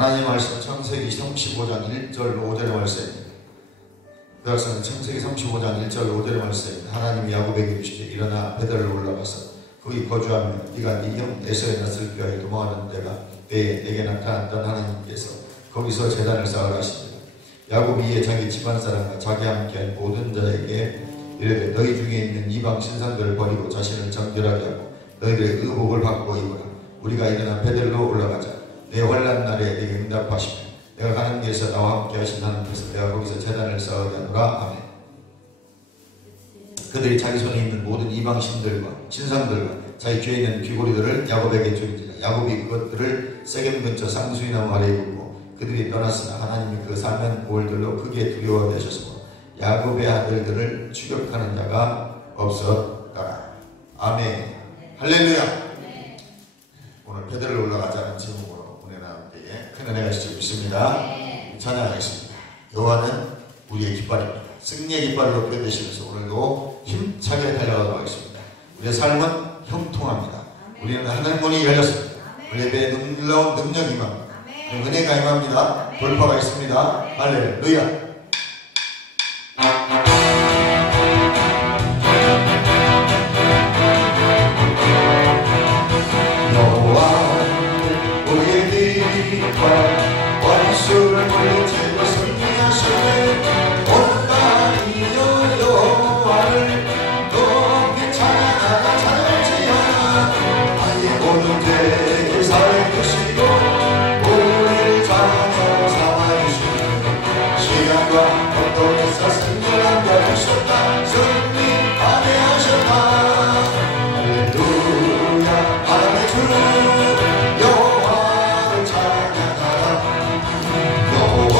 하나님의 말씀 창세기 35장 1절 5절의 말씀입니다. 그 말씀은 창세기 35장 1절 5절의 말씀입니다. 하나님이 야곱에게 이르시되 일어나 베델로 올라가서 거기 거주하며 네가 네 형 에서의 낯을 피하여 도망하는 때에 내게 나타났던 하나님께서 거기서 제단을 쌓으라 하십니다. 야곱이 이에 자기 집안 사람과 자기 함께한 모든 자에게 이르되 너희 중에 있는 이방 신상들을 버리고 자신을 정결하게 하고 너희들의 의복을 바꾸어 입으라. 우리가 일어나 베델로 올라가자. 내 환난 날에 내게 응답하시며 내가 가는 길에서 나와 함께 하신 하나님께서 내가 거기서 제단을 쌓으게 하노라. 아멘. 그들이 자기 손에 있는 모든 이방 신들과 신상들과 자기 귀에 있는 귀고리들을 야곱에게 주니라. 야곱이 그것들을 세겜 근처 상수이나무 아래에 굽고 그들이 떠났으나 하나님이 그 사면 보울들로 크게 두려워하게 하셨으므로 야곱의 아들들을 추격하는 자가 없었더라. 아멘. 할렐루야. 오늘 베델로 올라가자는 제목으로 은혜 나올 때에 큰 은혜가 있을 수 있습니다. 찬양하겠습니다. 여호와는 우리의 깃발입니다. 승리의 깃발로 표되시면서 오늘도 힘차게 달려가도록 하겠습니다. 우리의 삶은 형통합니다. 우리는 하늘 문이 열렸습니다. 우리 예배에 놀라운 능력이 임합니다. 은혜가 임합니다. 돌파가 있습니다. 할렐루야. 원수를 물리치고 승리하시네. 온갖이여 여호와를 높이 찬양하라. 찬양지어라. 아예 모든 죄를 살리시고 우리를 자녀로 삼아주시네. 시간과 고통에서 승리를 안겨주셨다. 승리하게 하셨다. 할렐루야. 하나님의 주 여호와를 찬양하라. 여호와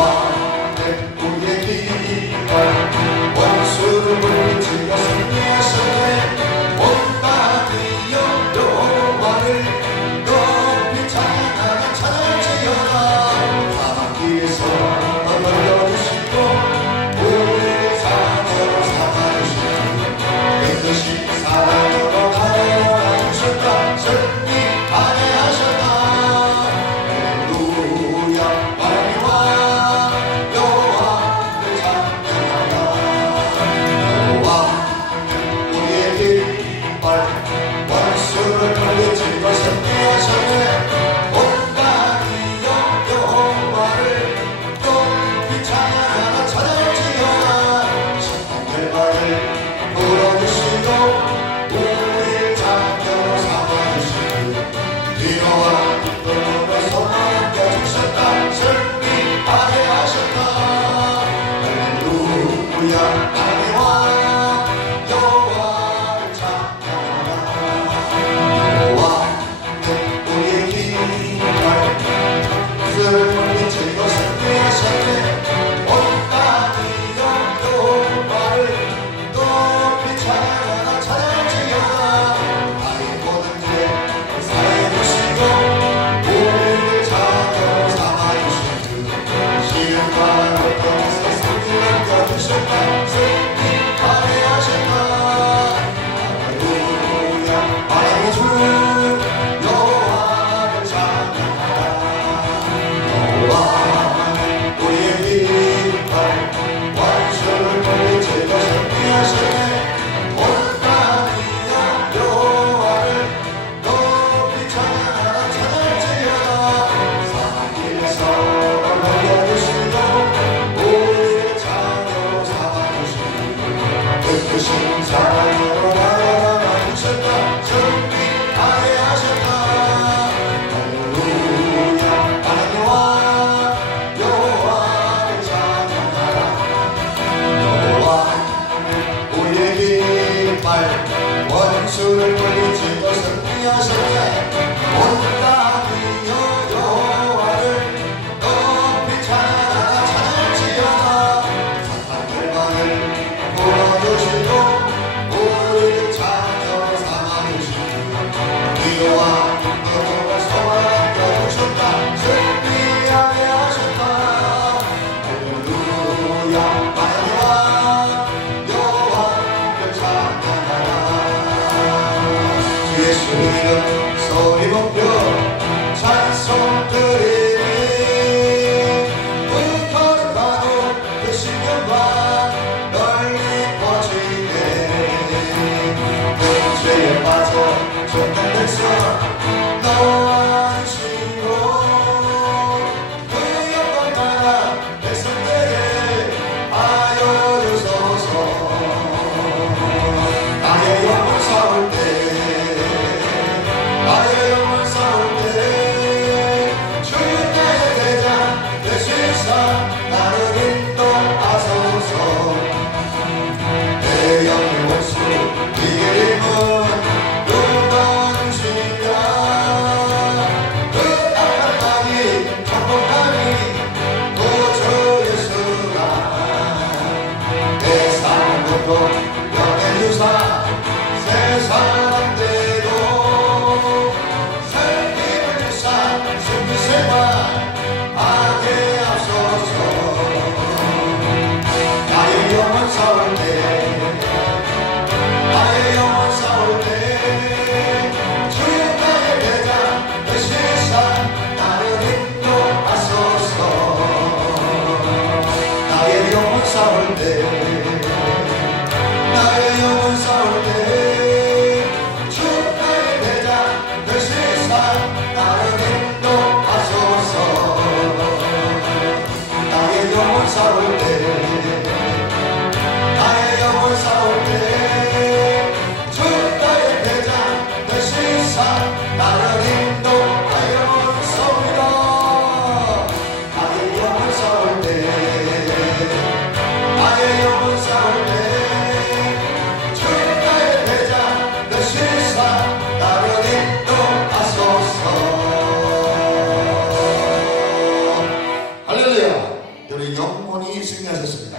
여러분의 영혼이 승리하셨습니다.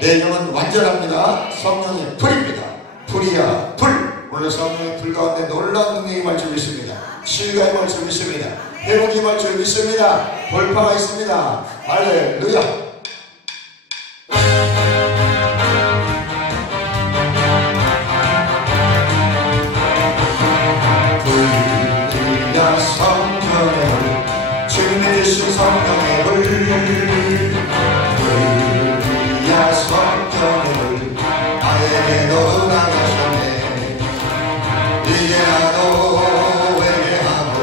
내 영은 완전합니다. 성령의 불입니다. 불이야 불. 오늘 성령의 불 가운데 놀라운 능력이 임할 줄 믿습니다. 치유가 임할 줄 믿습니다. 회복이 임할 줄 믿습니다. 돌파가 있습니다. 할렐루야. 불이야 성령의 불, 주님의 주신 성령의 불. 불이야 성령의 불, 나에게도 나가셨네. 이제 나도 회개하고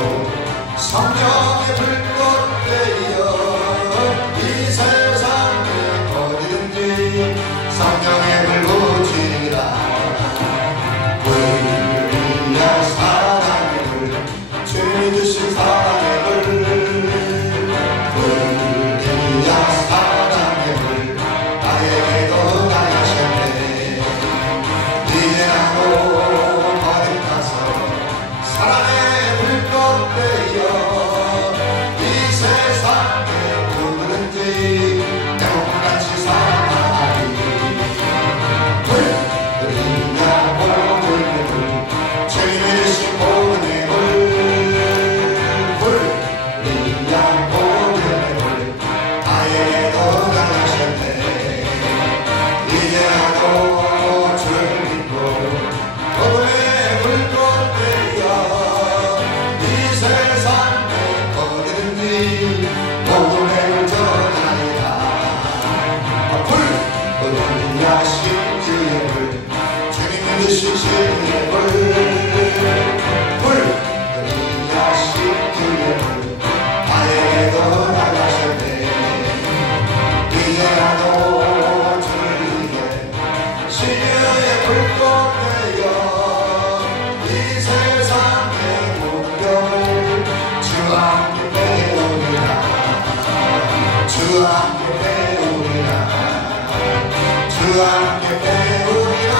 성령의 불꽃 되어 이 세상에 어디든지 성령의 불 붙이라. 불이야 사랑의 불, 주님이 주신 사랑의 불. 불이야 사랑의 불, 나에게도 나가셨네. 이제 나도 사랑의 불꽃 되어 이 세상에 누구든지 영원같이 사랑하리. 불이야 복음의 불, 주님의 주신 복음의 불. 불이야 복음의 불, 나에게도 나가셨네. 이제 나도 주를 믿고 복음의 불꽃 되어 이 세상에 어디든지 복음의 불 전하리라. 불이야 신주의 불, 주님이 주신 신주의 불. 불이야 신주의 불, 나에게도 나가셨네. 이제 나도 주를 위해 신주의 불꽃 되어 이 세상의 공경을 주와 함께 배우리라. 주와 함께 배우리라. 주와 함께 배우리라.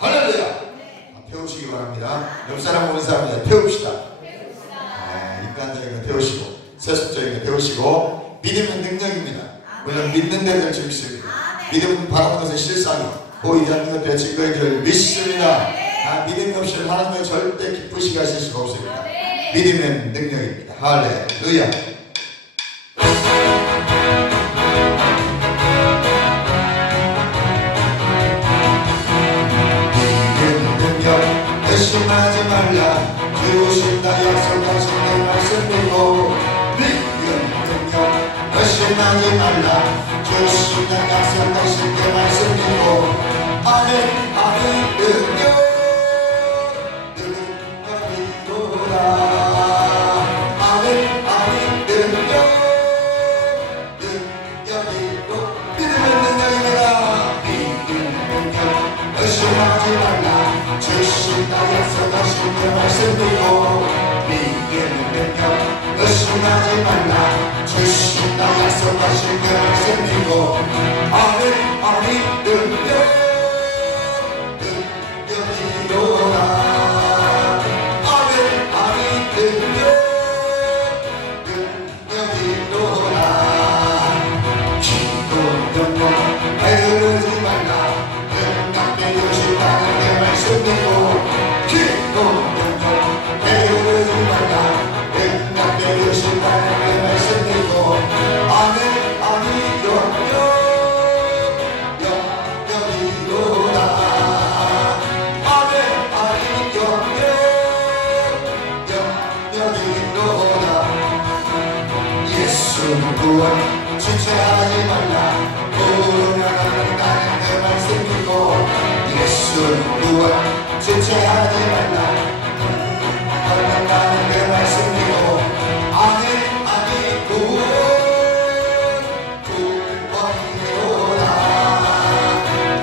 할렐루야. 배우시기 바랍니다. 옆 사람 보는 사람들 배웁시다. 인간적인 거 배우시고 세속적인 거 배우시고. 믿음은 능력입니다. 우리는 믿는 데들 줄 믿습니다. 믿음은 바라는 것의 실상이요 보이지 않는 것들의 증거인 줄 믿습니다. 믿음이 없이는 하나님을 절대 기쁘시게 하실 수가 없습니다. 믿음은 능력입니다. 할렐루야. 믿음은 능력, 의심하지 말라. 주신다 약속하신 내 말씀 믿고. 믿음은 능력, 의심하지 말라. 주신다 약속하신 내 말씀 믿고. 아멘 아멘. 능력 능력이로다. 아멘 아멘. 능력 능력이로. 믿음은 능력입니다. 믿음은 능력, 의심하지 말라. 주신다 약속하신 내 말씀 믿고. 믿음은 능력, 의심하지 말라. 주신다 약속하신 내 말씀 믿고. 아멘 아멘. 능력 능력이로다. 아멘 아멘. 능력 능력이로다. 기도 영광 배우지 말라. 능력에 주신다는 내 말씀 믿고. 기도 영광 배우지 말라. 능력에 주신다는 내 말씀 믿고. 아멘 아멘. 영영 구원 지체하지 말라. 구원하는 내 말씀 믿고. 예수 구원 지체하지 말라. 구원하는 내 말씀 믿고. 아멘 아멘. 구원이로다.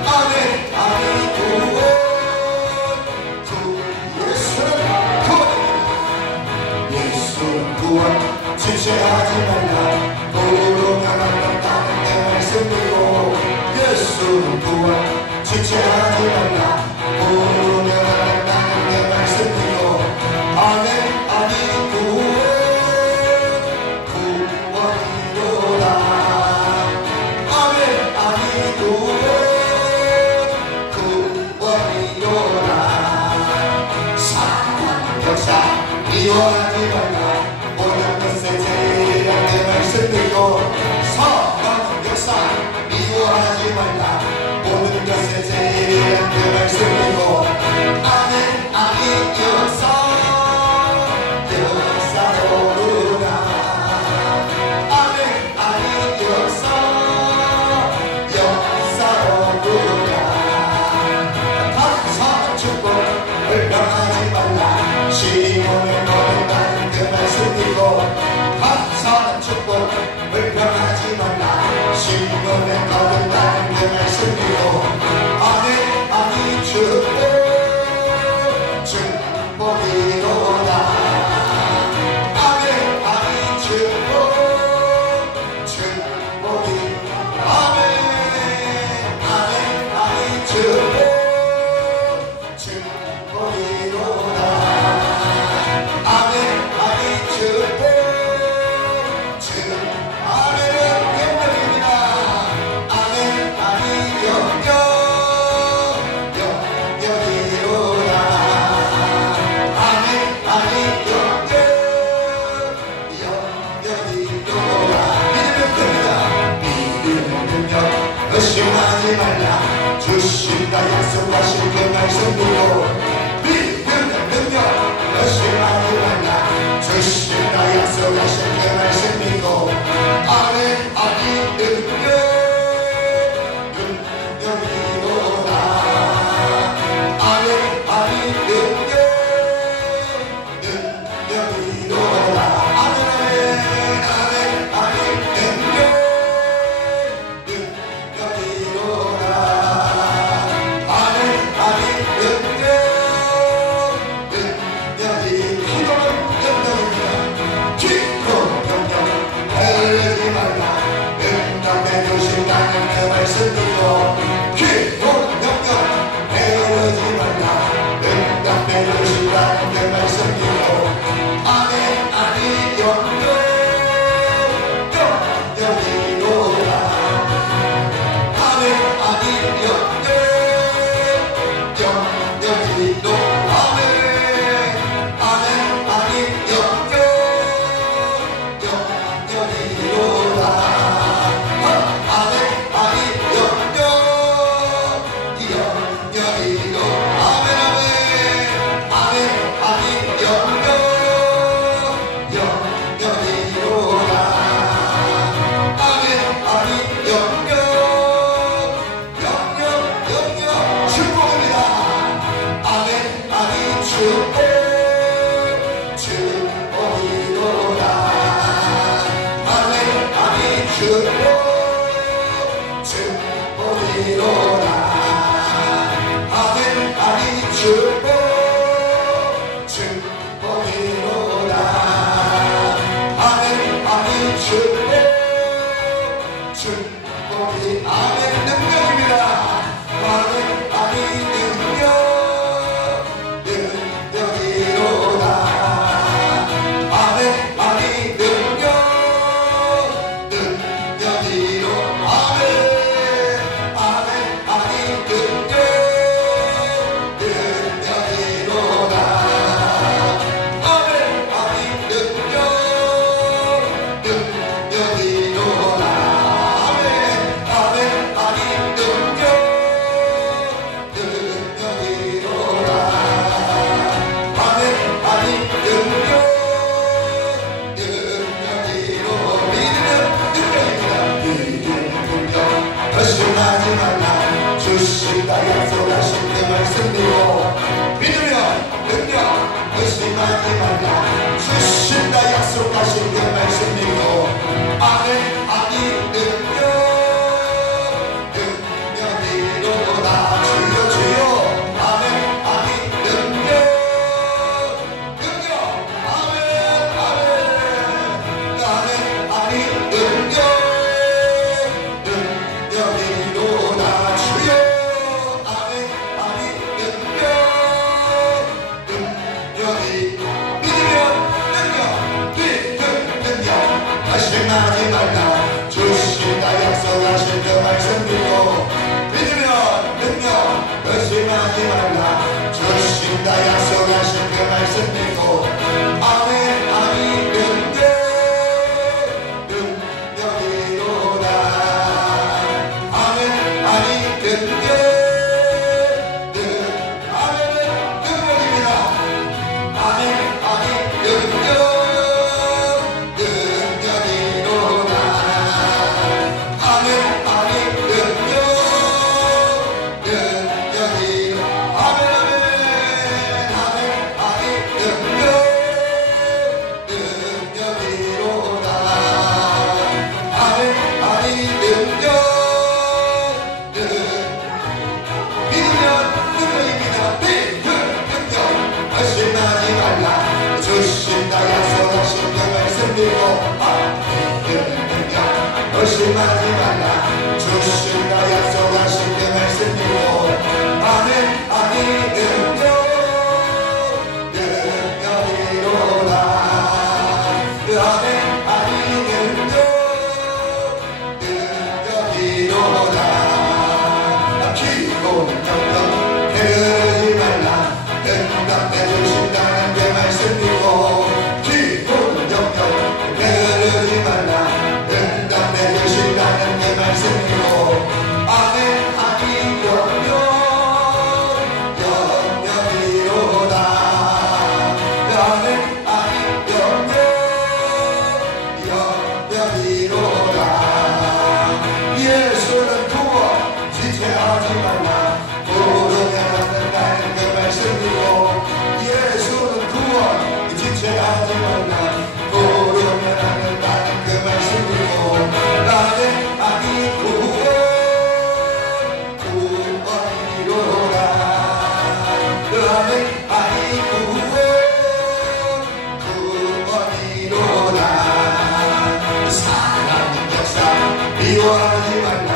아멘 아멘. 예수는 구원 지체하지 말라. 도로가는 내 말씀 믿고. 예수는 구원 지체하지 말라. 도로가는 내 말씀 믿고. 아멘 아멘. 구원 미워하지 말라 모든 것에 제일한 내 말씀 믿고 성령 역사 미워하지 말라 모든 것에 제일한 내 말씀 믿고 아멘 아멘 역사로구나 아멘 아멘 역사로구나 감사한 축복을 변하지 말라 시몬의 거듭난 그 말씀이고 감사한 축복을 변하지 말라 시몬의 거듭난 그 말씀이고 아멘 아멘 축복이로다 아멘 아멘 축복이 아멘 아멘 아멘 축복이로다 아멘 아멘 아멘은 영역입니다 아멘 아멘 영역이로다 아멘 아멘 영역이로다 믿으면 됩니다 믿음의 능력 의심하지 말라 주신다 약속하신 그 말씀 믿고 믿음의 능력 의심하지 말라 주신다 약속하신 그 말씀 믿고 아멘 아멘 능력이로다 아멘 아멘 능력이로다 아멘 아멘 아멘 능력이로다 아멘 아멘 능력이 기도는 영역입니다. 기도는 영역 헤아리지 말라 응답해 주신다는 그 말씀 믿고 기도는 영역 헤아리지 말라 응답해 주신다는 그 말씀 믿고 아멘 아멘 영역이로다 아멘 아멘 영역이로 아멘 아멘 아멘 영역이로다 아멘 아멘 영역이로 아멘 아멘 아멘 아멘 영역이로다 아멘 아멘 영역 축복입니다 아멘 아멘 축복이로다 아멘 아멘 축복이로다 아멘 아멘 축복이로다 아멘 아멘 축복이 아멘 능력입니다 아멘 아멘 능력이로다 아멘 아멘 능력이로다 약속하신 그 말씀 믿고 아멘 능력 의심하지 말라 주신다 약속하신 그 말씀 믿고 아멘 아멘 능력이로다 아멘 아멘 능력이로다 기도는 영영 게으르지 말라 응답해 주신다는 그 말씀 믿고 기도는 영영 게으르지 말라 응답해 주신다는 그 말씀 믿고 아멘 아멘 영영이로다 아멘 아멘 영영이로다 예수는 구원 지체하지 말라 부르면 얻는다는 그 말씀 믿고 예수는 구원 지체하지 말라 부르면 얻는다는 그 말씀 믿고 나는 아니 구원이로다 나는 아니 구원이로다 사랑의 역사 미워하지 말라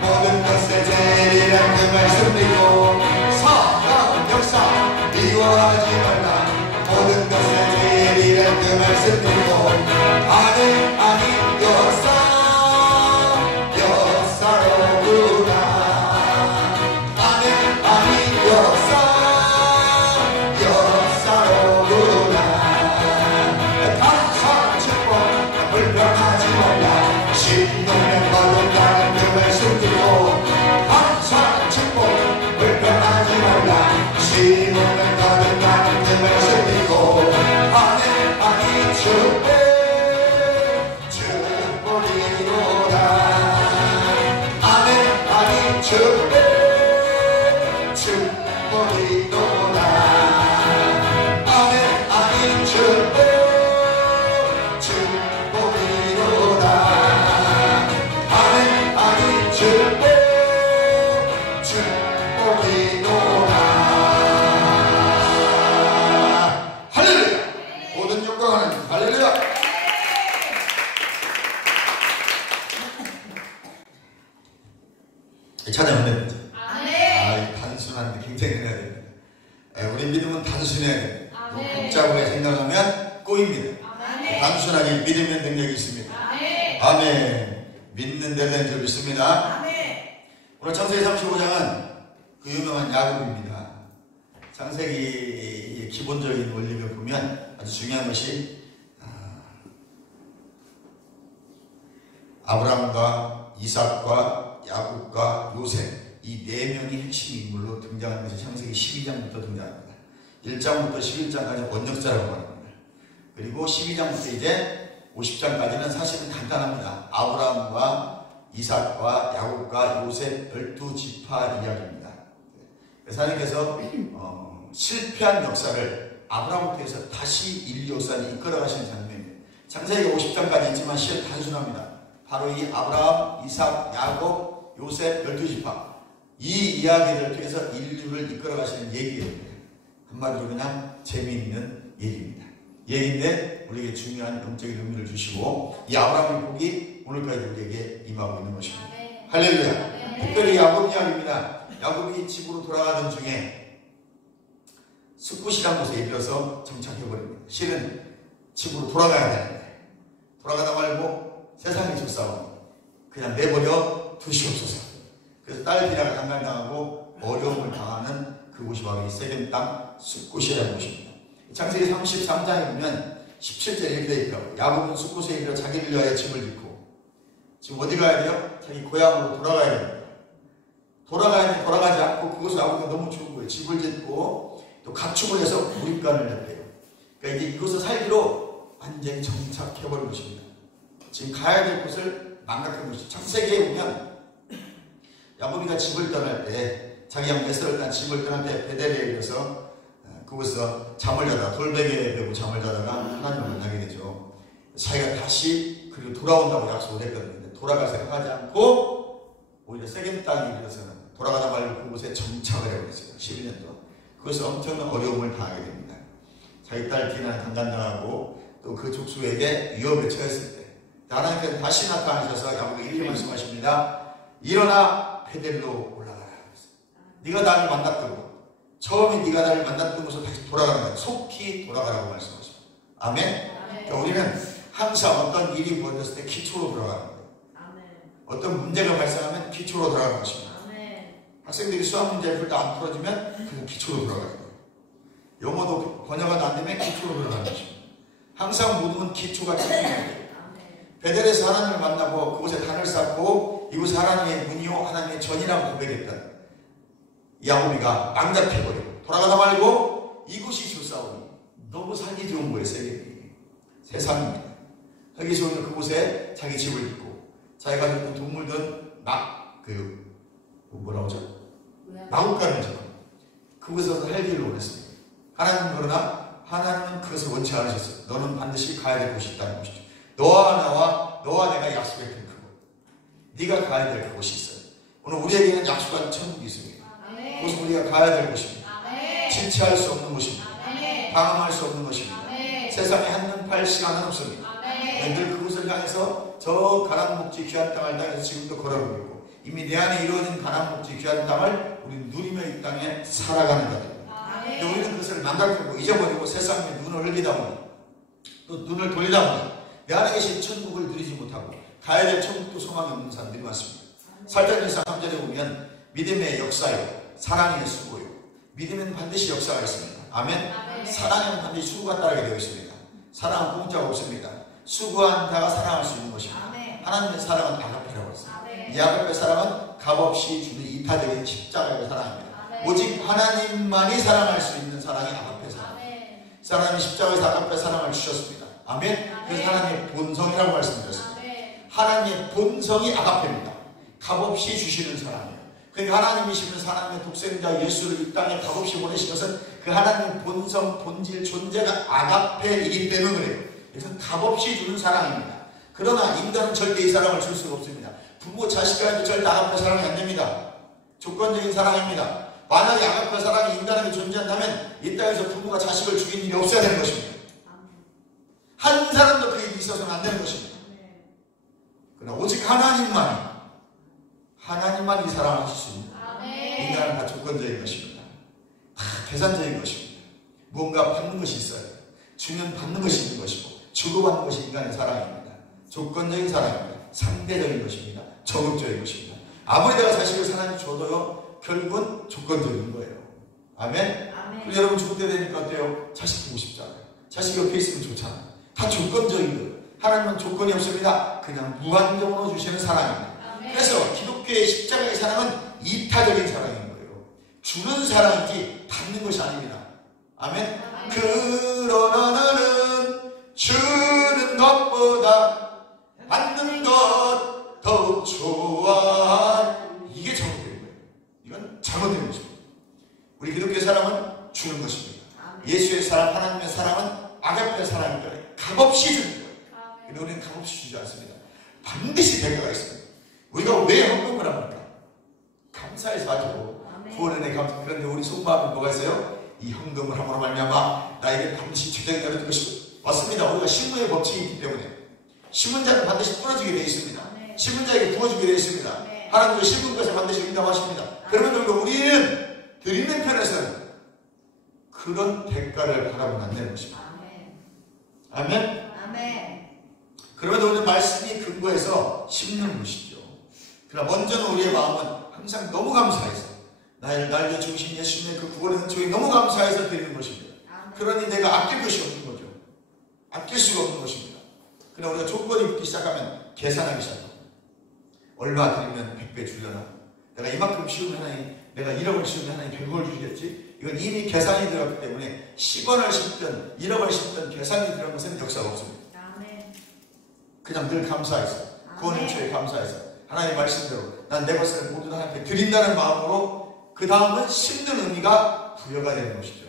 모든 것의 제일이란 그 말씀 믿고 사랑의 역사 미워하지 말라 모든 것의 제일이란 그 말씀 믿고 아니 아니 역사로구나 아니 아니 역사로구나 감사한 축복 불평하지 말라 신동면 거듭나는 그 말씀 듣고 감사한 축복 불평하지 말라 신동면 거듭나는 그 말씀 듣고 아멘 아멘 축복이로다 아멘 아멘 축복이로다 아멘 아멘 축복이로다 아멘 아멘 축복이로다 할렐루야 모든 영광은 할렐루야. 찬양 은혜입니다. 이 단순한데 굉장히 해야 됩니다. 우리 믿음은 단순해야 됩니다. 복잡하게 생각하면 꼬입니다. 단순하게 믿으면 능력이 있습니다. 아멘. 믿는 데 된 줄 믿습니다. 오늘 창세기 35장은 그 유명한 야곱입니다. 창세기의 기본적인 원리를 보면 아주 중요한 것이 아브라함과 이삭과 야곱과 요셉 이 네 명이 핵심 인물로 등장하는 것이 창세기 12장부터 등장합니다. 1장부터 11장까지 원역사라고 말합니다. 그리고 12장부터 이제 50장까지는 사실은 간단합니다. 아브라함과 이삭과 야곱과 요셉 12지파 이야기입니다. 그래서 하나님께서 실패한 역사를 아브라함부터 해서 다시 인류 역사를 이끌어가시는 장면입니다. 창세기 50장까지 있지만 실은 단순합니다. 바로 이 아브라함, 이삭, 야곱, 요셉 12지파 이 이야기를 통해서 인류를 이끌어가시는 얘기예요. 한마디로 그냥 재미있는 얘기입니다. 얘기인데 우리에게 중요한 영적인 의미를 주시고 이 아브라함의 복이 오늘까지 우리에게 임하고 있는 것입니다. 할렐루야. 특별히 야곱 이야기입니다. 야곱이 집으로 돌아가던 중에 숫굿이라는 곳에 이르러서 정착해버립니다. 실은 집으로 돌아가야 되는데 돌아가다 말고 세상에 속싸움 그냥 내버려 두시옵소서. 그래서 딸 디나가 강간당하고 어려움을 당하는 그곳이 바로 이 세겜 땅 숫굿이라는 곳입니다. 창세기 33장에 보면 17절에 이렇게 되어 있더라고요. 야곱은 숫굿에 이르러 자기를 위하여 집을 짓고 지금 어디 가야 돼요? 자기 고향으로 돌아가야 됩니다. 돌아가지 않고 그곳을 아버지가 너무 좋은 거예요. 집을 짓고 또 가축을 해서 우립간을 했대요. 그러니까 이제 이곳을 살기로 완전히 정착해버린 것입니다. 지금 가야 될 곳을 망각한 것이죠. 창세기에 보면 야곱이가 집을 떠날 때 자기 양 에서를 딴 집을 떠날 때 베델리에 이르러서 그곳에서 잠을 자다가 돌베개에 베고 잠을 자다가 하나님을 만나게 되죠. 자기가 다시 그리고 돌아온다고 약속을 했거든요. 돌아갈 생각하지 않고 오히려 세겜 땅에 이르러서는 돌아가다 말고 그곳에 정착을 해버렸어요. 12년 동안. 그것을 엄청난 어려움을 당하게 됩니다. 자기 딸 디나는 강간당하고 또 또 그 족속에게 위협에 처했을 때 하나님께서 다시 나타나셔서 야곱에게 이렇게 말씀하십니다. 일어나 베델로 올라가라. 네가 나를 만났던 곳, 처음에 네가 나를 만났던 곳으로 다시 돌아가는 거야. 속히 돌아가라고 말씀하십니다. 아멘. 그러니까 우리는 항상 어떤 일이 벌어졌을 때 기초로 돌아가는 거예요. 어떤 문제가 발생하면 기초로 돌아가는 것입니다. 학생들이 수학 문제를 풀 때 안 풀어지면 그냥 기초로 돌아가는 거예요. 영어도 번역이 안 되면 기초로 돌아가는 것입니다. 항상 모든 건 기초가 중요해요. 베델에서 하나님을 만나고 그곳에 단을 쌓고 이곳 하나님의 문이요 하나님의 전이라고 고백했던 야곱이가 망각해버리고 돌아가다 말고 이곳이 주사오니 너무 살기 좋은 거예요. 세상입니다. 여기서 오늘 그곳에 자기 집을 짓고 자기가 줬던 동물든 뭐라고 하죠? 마구간을 짓고 그곳에서 살기를 원했습니다. 하나님은 그러나 하나님은 그것을 원치 않으셨어요. 너는 반드시 가야 될 곳이 있다는 것이죠. 너와 내가 약속했던 그곳, 네가 가야 될 그곳이 있어요. 오늘 우리에게는 약속한 천국이 있습니다. 그것은 우리가 가야 될 곳입니다. 지체할 수 없는 곳입니다. 방황할 수 없는 것입니다. 세상에 한눈 팔 시간은 없습니다. 늘 그곳을 향해서 저 가나안 복지 귀한 땅을 향해서 지금도 걸어오고 있고 이미 내 안에 이루어진 가나안 복지 귀한 땅을 우리는 누리며 이 땅에 살아가는 자들입니다. 근데 우리는 그것을 망각하고 잊어버리고 세상에 눈을 흘리다 보니 또 눈을 돌리다 보니 내 안에 계신 천국을 누리지 못하고 가야 될 천국도 소망이 없는 사람들이 많습니다. 살자전서 3절에 보면 믿음의 역사요 사랑의 수고요. 믿음은 반드시 역사가 있습니다. 아멘. 사랑은 반드시 수고가 따르게 되어 있습니다. 사랑은 공짜가 없습니다. 수고한 자가 사랑할 수 있는 것입니다. 하나님의 사랑은 아가페라고 했습니다. 이 아가페 사랑은 값없이 주는 이타적인 십자가의 사랑입니다. 오직 하나님만이 사랑할 수 있는 사랑이 아가페 사랑. 하나님이 십자가에서 아가페 사랑을 주셨습니다. 아멘. 그래서 하나님의 본성이라고 말씀드렸습니다. 하나님의 본성이 아가페입니다. 값없이 주시는 사랑이에요. 그러니까 하나님이시면서 하나님의 독생자 예수를 이 땅에 값없이 보내신 것은 그 하나님의 본성, 본질, 존재가 아가페이기 때문에 그래요. 그래서 값없이 주는 사랑입니다. 그러나 인간은 절대 이 사랑을 줄 수가 없습니다. 부모 자식한테 절대 아가페 사랑이 안 됩니다. 조건적인 사랑입니다. 만약에 아가페 사랑이 인간에게 존재한다면 이 땅에서 부모가 자식을 죽인 일이 없어야 되는 것입니다. 한 사람도 그 일이 있어서는 안 되는 것입니다. 그러나 오직 하나님만이 이 사랑을 하실 수 있는 인간은 다 조건적인 것입니다. 다 계산적인 것입니다. 무언가 받는 것이 있어요. 주면 받는 것이 있는 것이고 주고받는 것이 인간의 사랑입니다. 조건적인 사랑입니다. 상대적인 것입니다. 적극적인 것입니다. 아무리 내가 자식을 사랑해 줘도요 결국은 조건적인 거예요. 아멘. 그리고 여러분 죽을 때 되니까 어때요? 자식 보고 싶잖아요. 자식 옆에 있으면 좋잖아요. 다 조건적인 거예요. 하나님은 조건이 없습니다. 그냥 무한정으로 주시는 사랑입니다. 그래서 기독교의 십자가의 사랑은 이타적인 사랑인 거예요. 주는 사랑이지 받는 것이 아닙니다. 아멘. 그러나 나는 주는 것보다 받는 것 더욱 좋아. 이게 잘못된 거예요. 이건 잘못된 것입니다. 우리 기독교의 사랑은 주는 것입니다. 예수의 사랑, 하나님의 사랑은 아가페의 사랑입니다. 값없이 주는 거예요. 근데 우리는 값없이 주지 않습니다. 반드시 대가가 있습니다. 우리가 왜 헌금을 합니까? 감사해서 하죠. 구원의 감사. 그런데 우리 속마음에 뭐가 있어요? 이 헌금을 함으로 말미암아 나에게 반드시 재정이 내려질 것이고 맞습니다. 우리가 신문의 법칙이 있기 때문에 신문자는 반드시 풀어지게 되어 있습니다. 신문자에게 부어주게 되어 있습니다. 하나님도 신문 것을 반드시 응답하십니다. 그러면 우리는 드리는 편에서는 그런 대가를 바라보면 안 되는 것입니다. 아멘. 그러면 우리는 말씀이 근거해서 심는 것이죠. 그러나 먼저는 우리의 마음은 항상 너무 감사해서 날 중심 예수님의 그 구원의 은총에 너무 감사해서 드리는 것입니다. 그러니 내가 아낄 것이 없는 거죠. 아낄 수가 없는 것입니다. 그러나 우리가 조건이 붙기 시작하면 계산하기 시작합니다. 얼마 드리면 100배 주려나? 내가 이만큼 씌우면 하나님, 내가 1억을 씌우면 하나님 100억을 주시겠지? 이건 이미 계산이 들어갔기 때문에 10원을 씹든 1억을 씹든 계산이 들어간 것은 역사가 없습니다. 그냥 늘 감사해서 구원의 은총에 감사해서 하나님의 말씀대로 난 내 것을 모두 하나님께 드린다는 마음으로 그 다음은 심는 의미가 부여가 되는 것이죠.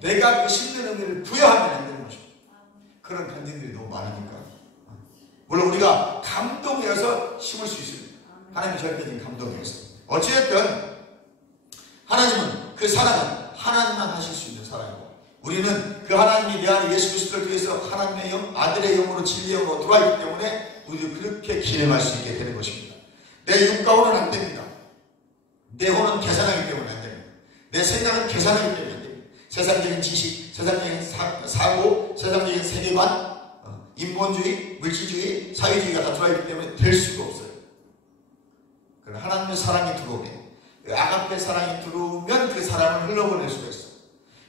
내가 그 심는 의미를 부여하면 안 되는 것입니다. 그런 간증들이 너무 많으니까. 물론 우리가 감동이어서 심을 수 있습니다. 하나님의 절대적인 감동이어서. 어찌됐든 하나님은 그 사랑은 하나님만 하실 수 있는 사랑이고 우리는 그 하나님이 내 안에 예수 그리스도를 통해서 하나님의 영, 아들의 영으로 진리의 영으로 들어와 있기 때문에 우리도 그렇게 기능할 수 있게 되는 것입니다. 내 육가호는 안 됩니다. 내 혼은 계산하기 때문에 안 됩니다. 내 생각은 계산하기 때문에 안 됩니다. 세상적인 지식, 세상적인 사고, 세상적인 세계관, 인본주의, 물질주의, 사회주의가 다 들어와 있기 때문에 될 수가 없어요. 그러나 하나님의 사랑이 들어오면, 아가페 사랑이 들어오면 그 사랑을 흘러보낼 수가 있어요.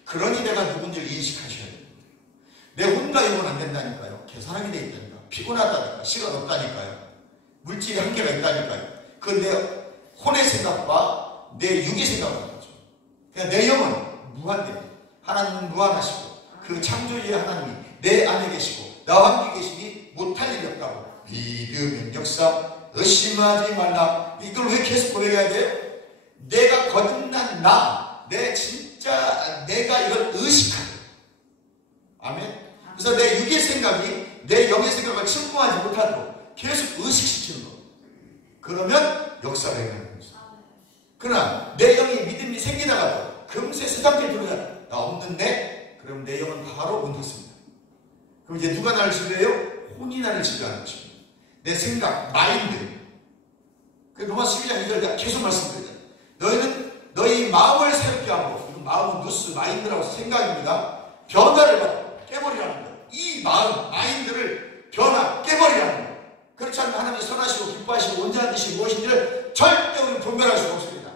그러니 내가 누군지를 인식하셔야 됩니다. 내 혼과 영은 안 된다니까요. 계산하게 돼 있다니까. 피곤하다니까. 시간 없다니까요. 물질의 한계가 있다니까요. 그 내 혼의 생각과 내 육의 생각은 다르죠. 그냥 내 영은 무한됩니다. 하나님은 무한하시고 그 창조주의 하나님이 내 안에 계시고 나와 함께 계시니 못할 일이 없다고. 믿음은 역사 의심하지 말라. 이걸 왜 계속 고백해야 돼요? 내가 거듭난 나, 내가 이걸 의식하고. 아멘. 그래서 내 육의 생각이 내 영의 생각을 침범하지 못하도록 계속 의식시키는 겁니다. 그러면 역사가 일어나는 거죠. 그러나 내 영이 믿음이 생기다가도 금세 세상에 들어오잖아. 나 없는데? 그럼 내 영은 바로 문 닫습니다. 그럼 이제 누가 나를 지배해요? 혼이 나를 지배하는 것입니다. 내 생각, 마인드. 그 로마 12장 이걸 내가 계속 말씀드리잖아요. 너희는 너희 마음을 새롭게 하고, 마음은 누스, 마인드라고 생각입니다. 변화를 받아 깨버리라는 거예요. 이 마음, 마인드를 깨버리라는 거예요. 그렇지 않으면 하나님이 선하시고 기뻐하시고 온전한 뜻이 무엇인지를 절대 우리는 분별할 수가 없습니다.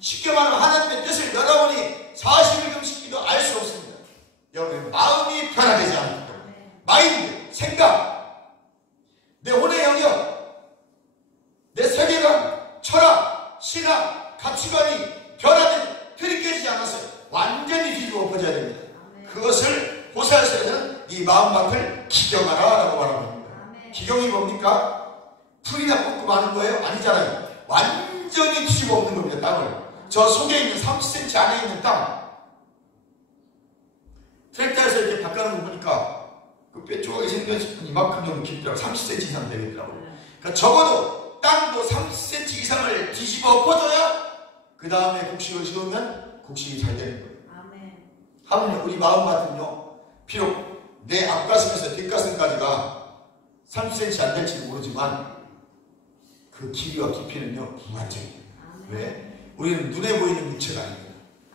쉽게 말하면 하나님의 뜻을 열어보니 40일 금식기도 알 수 없습니다. 여러분, 마음이 변화되지 않기 때문에 마인드, 생각, 내 혼의 영역, 내 세계관, 철학, 신학, 가치관이 들이깨지지 않았어요. 완전히 뒤집어 엎어져야 됩니다. 그것을 호세아서에서는 이 마음밭을 기경하라 라고 말합니다. 기경이 뭡니까? 풀이나 뽑고 마는 거예요? 아니잖아요. 완전히 뒤집어 엎는 겁니다. 땅을. 저 속에 있는 30cm 안에 있는 땅. 트랙터에서 이렇게 바꿔놓은 거 보니까 그 뼈조각이 생긴 이만큼 정도 깊더라고. 30cm 이상 되겠더라고요. 그러니까 적어도 땅도 30cm 이상을 뒤집어 엎어줘야 그 다음에 곡식을 심으면 곡식이 잘 되는 거예요. 하물며 우리 마음밭은요, 비록 내 앞가슴에서 뒷가슴까지가 30cm 안 될지는 모르지만 그 길이와 깊이는요 무한정입니다. 왜? 우리는 눈에 보이는 육체가 아닙니다.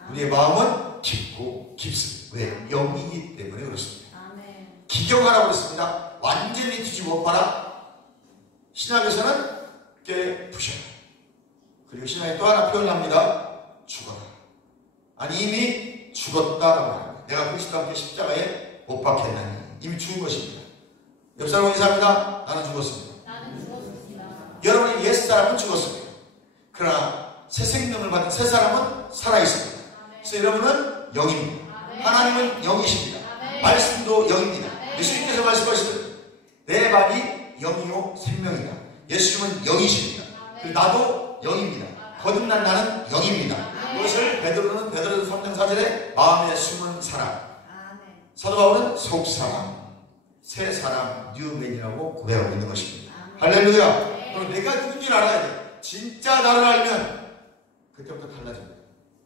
우리의 마음은 깊고 깊습니다. 왜? 영이기 때문에 그렇습니다. 기경하라고 그랬습니다. 완전히 뒤집어 엎어라. 신학에서는 깨부셔라. 그리고 신학에 또 하나 표현합니다. 죽어라. 아니 이미 죽었다라고 합니다. 내가 그리스도와 함께 십자가에 못 박혔나니 이미 죽은 것입니다. 옆 사람은 인사합니다. 나는 죽었습니다. 여러분의 옛사람은 죽었습니다. 그러나 새 생명을 받은 새 사람은 살아있습니다. 그래서 여러분은 영입니다. 하나님은 영이십니다. 말씀도 영입니다. 예수님께서 말씀하시듯 내 말이 영이요 생명이다. 예수님은 영이십니다. 그리고 나도 영입니다. 거듭난 나는 영입니다. 그것을 베드로는 베드로전서 3장 4절에 마음에 숨은 사람, 사도 바울은 속사람, 새 사람, 뉴맨이라고 고백하고 있는 것입니다. 할렐루야. 그럼 내가 누군지 알아야 돼. 진짜 나를 알면 그때부터 달라집니다.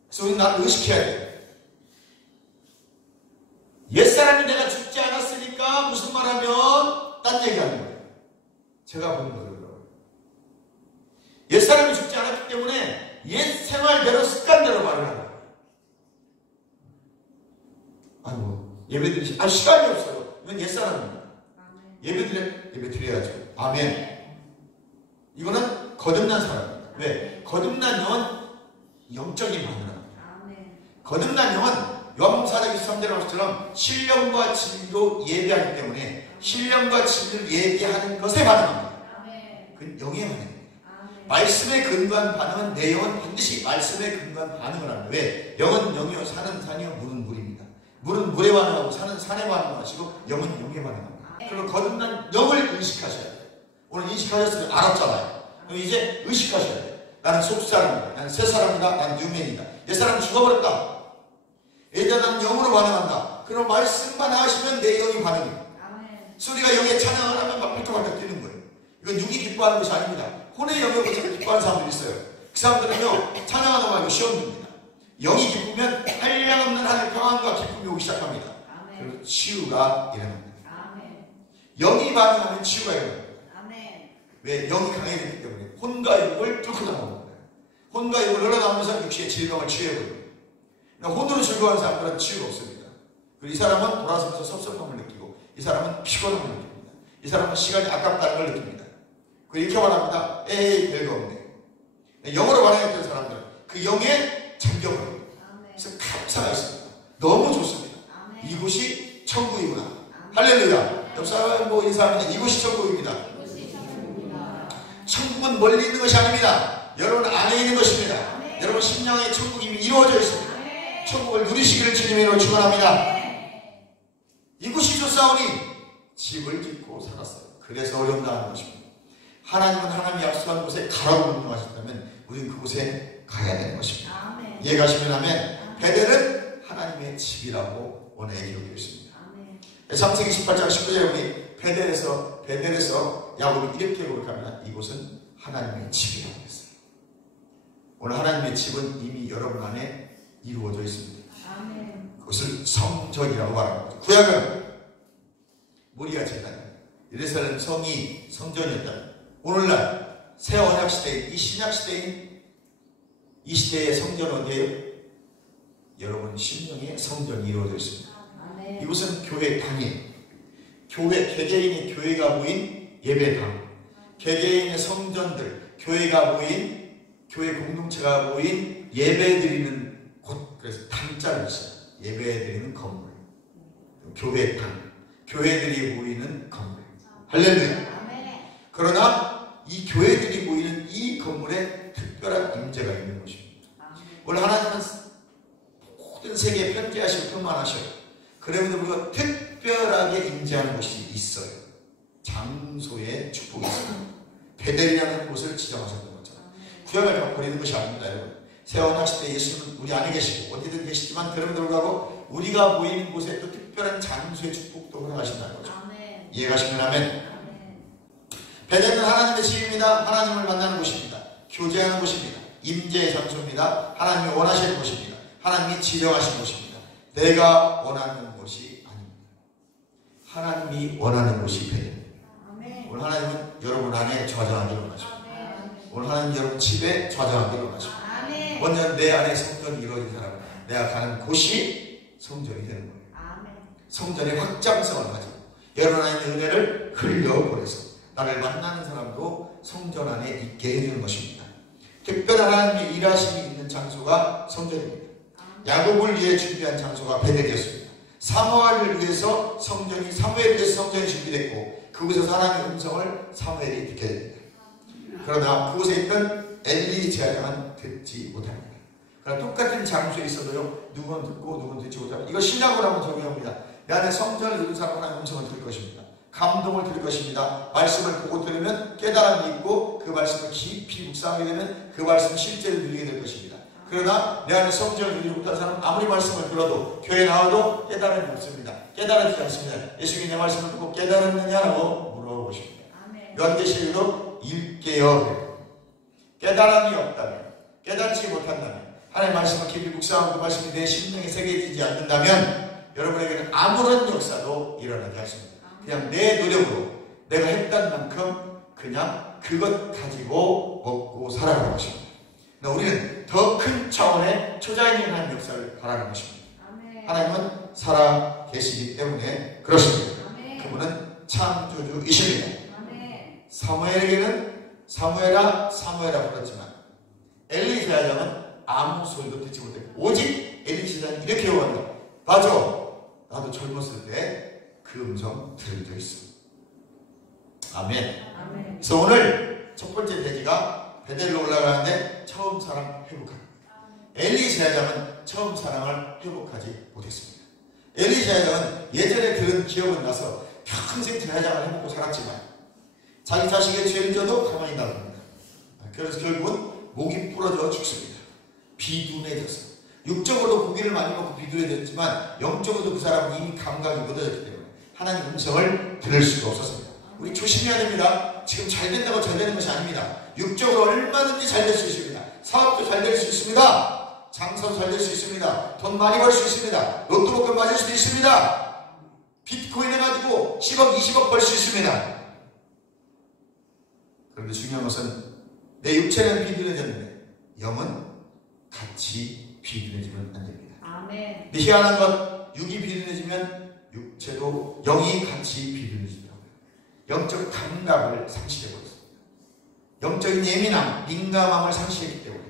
그래서 우리는 나를 의식해야 돼. 옛사람이 내가 죽지 않았으니까 무슨 말하면 딴 얘기하는 거예요. 제가 보는 거예요. 옛사람이 죽지 않았기 때문에 옛 생활대로 습관대로 말을 하는 거예요. 아이고 예배드리시 시간이 없어요. 이건 옛사람입니다. 예배 드려야죠. 아멘. 이거는 거듭난 사람입니다. 왜? 거듭난 영은 영적인 반응을 합니다. 거듭난 영은 요한복음 4장 23절의 말씀처럼 신령과 진리로 예배하기 때문에 신령과 진리를 예배하는 것에 반응합니다. 그건 영의 반응입니다. 말씀에 근거한 반응은 내 영은 반드시 말씀에 근거한 반응을 합니다. 왜? 영은 영이요 산은 산이요 물은 물입니다. 물은 물에 반응하고 산은 산에 반응하시고 영은 영에 반응합니다. 그럼 거듭난 영을 인식하셔야 돼요. 오늘 인식하셨으면 알았잖아요. 그럼 이제 의식하셔야 돼요. 나는 속사람이다. 나는 새사람이다. 나는 뉴맨이다. 옛사람은 죽어버렸다. 이제 나는 영으로 반응한다. 그럼 말씀만 하시면 내 영이 반응해요. 소리가 영에 찬양을 하면 막 발톱발톱 뛰는 거예요. 이건 육이 기뻐하는 것이 아닙니다. 혼의 영역을 기뻐하는 사람들이 있어요. 그 사람들은요 찬양하다 말고 시험 듭니다. 영이 기쁘면 한량없는 하늘의 평안과 기쁨이 오기 시작합니다. 그리고 치유가 일어납니다. 영이 반응하면 치유가 일어납니다. 왜? 영이 강해졌기 때문에 혼과 육을 뚫고 나오는 거예요. 혼과 육을 흘러나오면서 육신의 질병을 치유해버립니다. 혼으로 즐거워하는 사람들은 치유가 없습니다. 그리고 이 사람은 돌아서면서 섭섭함을 느끼고, 이 사람은 피곤함을 느낍니다. 이 사람은 시간이 아깝다는 걸 느낍니다. 그리고 이렇게 말합니다. 에이, 별거 없네. 영으로 반응했던 사람들은 그 영에 잠겨버립니다. 그래서 감사가 있습니다. 너무 좋습니다. 이곳이 천국이구나. 할렐루야. 옆 사람 뭐 인사합니다. 이곳이 천국입니다. 천국은 멀리 있는 것이 아닙니다. 여러분 안에 있는 것입니다. 여러분 심령의 천국이 이루어져 있습니다. 천국을 누리시기를 주님으로 축원합니다. 이곳이 좋사오니 집을 짓고 살았어요. 그래서 어렵다는 것입니다. 하나님은 하나님이 약속한 곳에 가라고 명령하셨다면 우리는 그곳에 가야 되는 것입니다. 이해가시면 하면 베델은 하나님의 집이라고 오늘 기록되어 있습니다. 창세기 18장 19절에 보니 베델에서 야곱이 이렇게 고백합니다. 이곳은 하나님의 집이라고 했어요. 오늘 하나님의 집은 이미 여러분 안에 이루어져 있습니다. 그것을 성전이라고 말합니다. 구약은 모리아 제단, 예루살렘 성이 성전이었다면 오늘날 새 언약 시대인 이 신약 시대인 이 시대의 성전은 어디예요? 여러분 심령의 성전이 이루어져 있습니다. 이곳은 교회 당일, 개개인의 교회가 모인 예배당, 개개인의 성전들, 교회가 모인 교회 공동체가 모인 예배드리는 곳, 그래서 당자를 써요. 예배드리는 건물, 교회당, 교회들이 모이는 건물. 할렐루야. 그러나 이 교회들이 모이는 이 건물에 특별한 임재가 있는 것입니다. 원래 하나님은 모든 세계에 편지하시고 평만하셔요. 그러면서 우리가 특별하게 임재하는 곳이 있어요. 장소의 축복이 있습니다. 베델이라는 곳을 지정하셨던 것처럼 구약을 다 버리는 것이 아닙니다. 여러분 새 언약 시대 예수는 우리 안에 계시고 어디든 계시지만 그럼에도 불구하고 우리가 모이는 곳에 또 특별한 장소의 축복도 허락하신다는 거죠. 이해가시면 하면 베델은 하나님의 집입니다. 하나님을 만나는 곳입니다. 교제하는 곳입니다. 임재의 장소입니다. 하나님이 원하시는 곳입니다. 하나님이 지정하신 곳입니다. 내가 원하는 곳이 아닙니다. 하나님이 원하는 곳이 베델입니다. 오늘 하나님은 여러분 안에 좌정하기를 원하십니다. 오늘 하나님 여러분 집에 좌정하기를 원하십니다. 먼저 내 안에 성전이 이루어진 사람은 내가 가는 곳이 성전이 되는 거예요. 성전의 확장성을 가지고 여러분 안에 있는 은혜를 흘려보내서 나를 만나는 사람도 성전 안에 있게 해주는 것입니다. 특별한 하나님의 일하심이 있는 장소가 성전입니다. 야곱을 위해 준비한 장소가 베델이었습니다. 사무엘을 위해서 사무엘을 위해서 성전이 준비됐고 그곳에서 하나님의 음성을 사무엘이 듣게 됩니다. 그러나 그곳에 있던 엘리 제사장은 듣지 못합니다. 그러나 똑같은 장소에 있어도요 누구는 듣고 누구는 듣지 못합니다. 이거 신약으로 한번 적용합니다. 내 안에 성전을 이룬 사람은 하나님의 음성을 들을 것입니다. 감동을 들을 것입니다. 말씀을 보고 들으면 깨달음이 있고 그 말씀을 깊이 묵상하게 되면 그 말씀을 실제로 누리게 될 것입니다. 그러나 내 안에 성전을 누리지 못한 사람은 아무리 말씀을 들어도 교회 나와도 깨달음이 없습니다. 깨달아지지 않습니다. 예수님이 내 말씀을 듣고 깨달았느냐고 물어보십니다. 요한계시록도 읽게요. 깨달음이 없다면, 깨닫지 못한다면, 하나님의 말씀을 깊이 묵상하고 그 말씀이 내 심령에 새겨지지 않는다면 여러분에게는 아무런 역사도 일어나지 않습니다. 그냥 내 노력으로 내가 했던 만큼 그냥 그것 가지고 먹고 살아가는 것입니다. 우리는 더 큰 차원의 초자연인 하나님의 역사를 바라는 것입니다. 하나님은 살아 계시기 때문에 그렇습니다. 그분은 창조주이십니다. 사무엘에게는 사무엘아 불렀지만 엘리 제사장은 아무 소리도 듣지 못했고 오직 엘리 제사장이 이렇게 요구합니다. 맞아, 나도 젊었을 때 그 음성 들은 적 있어. 아멘. 그래서 오늘 첫 번째 대지가 베델로 올라가는데 처음 사랑 회복합니다. 엘리 제사장은 처음 사랑을 회복하지 못했습니다. 엘리 제사장은 예전에 들은 기억은 나서 평생 제사장을 해먹고 살았지만 자기 자식의 죄를 져도 가만히 놔둡니다. 그래서 결국은 목이 부러져 죽습니다. 비둔해졌어요. 육적으로도 고기를 많이 먹고 비둔해졌지만 영적으로도 그 사람은 이미 감각이 무너졌기 때문에 하나님 음성을 들을 수가 없었습니다. 우리 조심해야 됩니다. 지금 잘 된다고 잘 되는 것이 아닙니다. 육적으로 얼마든지 잘 될 수 있습니다. 사업도 잘 될 수 있습니다. 장사도 잘 될 수 있습니다. 돈 많이 벌 수 있습니다. 로또 복권 맞을 수도 있습니다. 비트코인 해가지고 10억, 20억 벌 수 있습니다. 그런데 중요한 것은 내 육체는 비둔해졌는데 영은 같이 비둔해지면 안 됩니다. 아멘. 근데 희한한 것, 육이 비둔해지면 육체도 영이 같이 비둔해지더라고요. 영적 감각을 상실해버렸습니다. 영적인 예민함, 민감함을 상실했기 때문에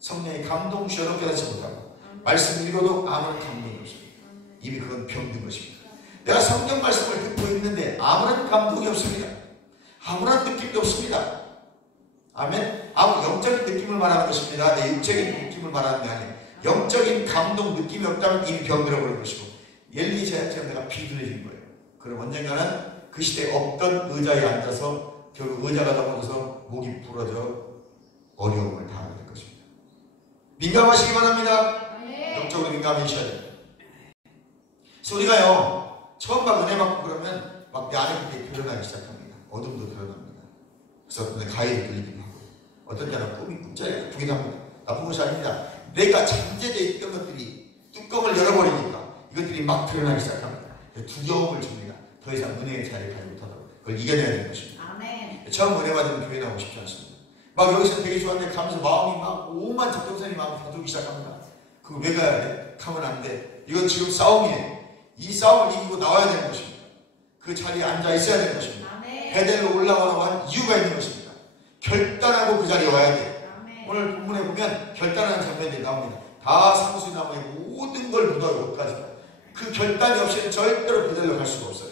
성령의 감동 주어도 깨닫지 못하고 말씀 읽어도 아무런 감동이 없습니다. 이미 그건 병든 것입니다. 내가 성경 말씀을 듣고 있는데 아무런 감동이 없습니다. 아무런 느낌도 없습니다. 아멘. 아무 영적인 느낌을 말하는 것입니다. 내 육적인 느낌을 말하는 게 아니에요. 영적인 감동 느낌이 없다면 이미 병들어버린 것이고 엘리야처럼 내가 비둔해진 거예요. 그럼 언젠가는 그 시대에 없던 의자에 앉아서 결국 의자가 넘어져서 목이 부러져 어려움을 당하게 될 것입니다. 민감하시기 바랍니다. 영적으로 민감해지셔야 돼요. 그래서 우리가요 처음 막 은혜 받고 그러면 막 내 안에 그게 드러나기 시작합니다. 어둠도 드러납니다. 그래서 어떤 가위를 들리기도 하고 어떤 자는 꿈이 꿈자리가 나쁘기도 합니다. 나쁜 것이 아닙니다. 내가 잠재되어 있던 것들이 뚜껑을 열어버리니까 이것들이 막 드러나기 시작합니다. 두려움을 줍니다. 더 이상 은혜의 자리를 가지 못하도록 그걸 이겨내야 되는 것입니다. 아멘. 처음 은혜 받으면 교회 나오고 싶지 않습니다. 막 여기서 되게 좋았는데 가면서 마음이 막 오만 적동선이 마음이 다투기 시작합니다. 그거 왜 가야 돼? 가면 안 돼. 이건 지금 싸움이에요. 이 싸움을 이기고 나와야 되는 것입니다. 그 자리에 앉아 있어야 되는 것입니다. 베델로 올라가라고 한 이유가 있는 것입니다. 결단하고 그 자리에 와야 돼요. 오늘 본문에 보면 결단하는 장면들이 나옵니다. 다 상수나무에 모든 걸 묻어요. 옷까지. 그 결단이 없이는 절대로 베델로 갈 수가 없어요.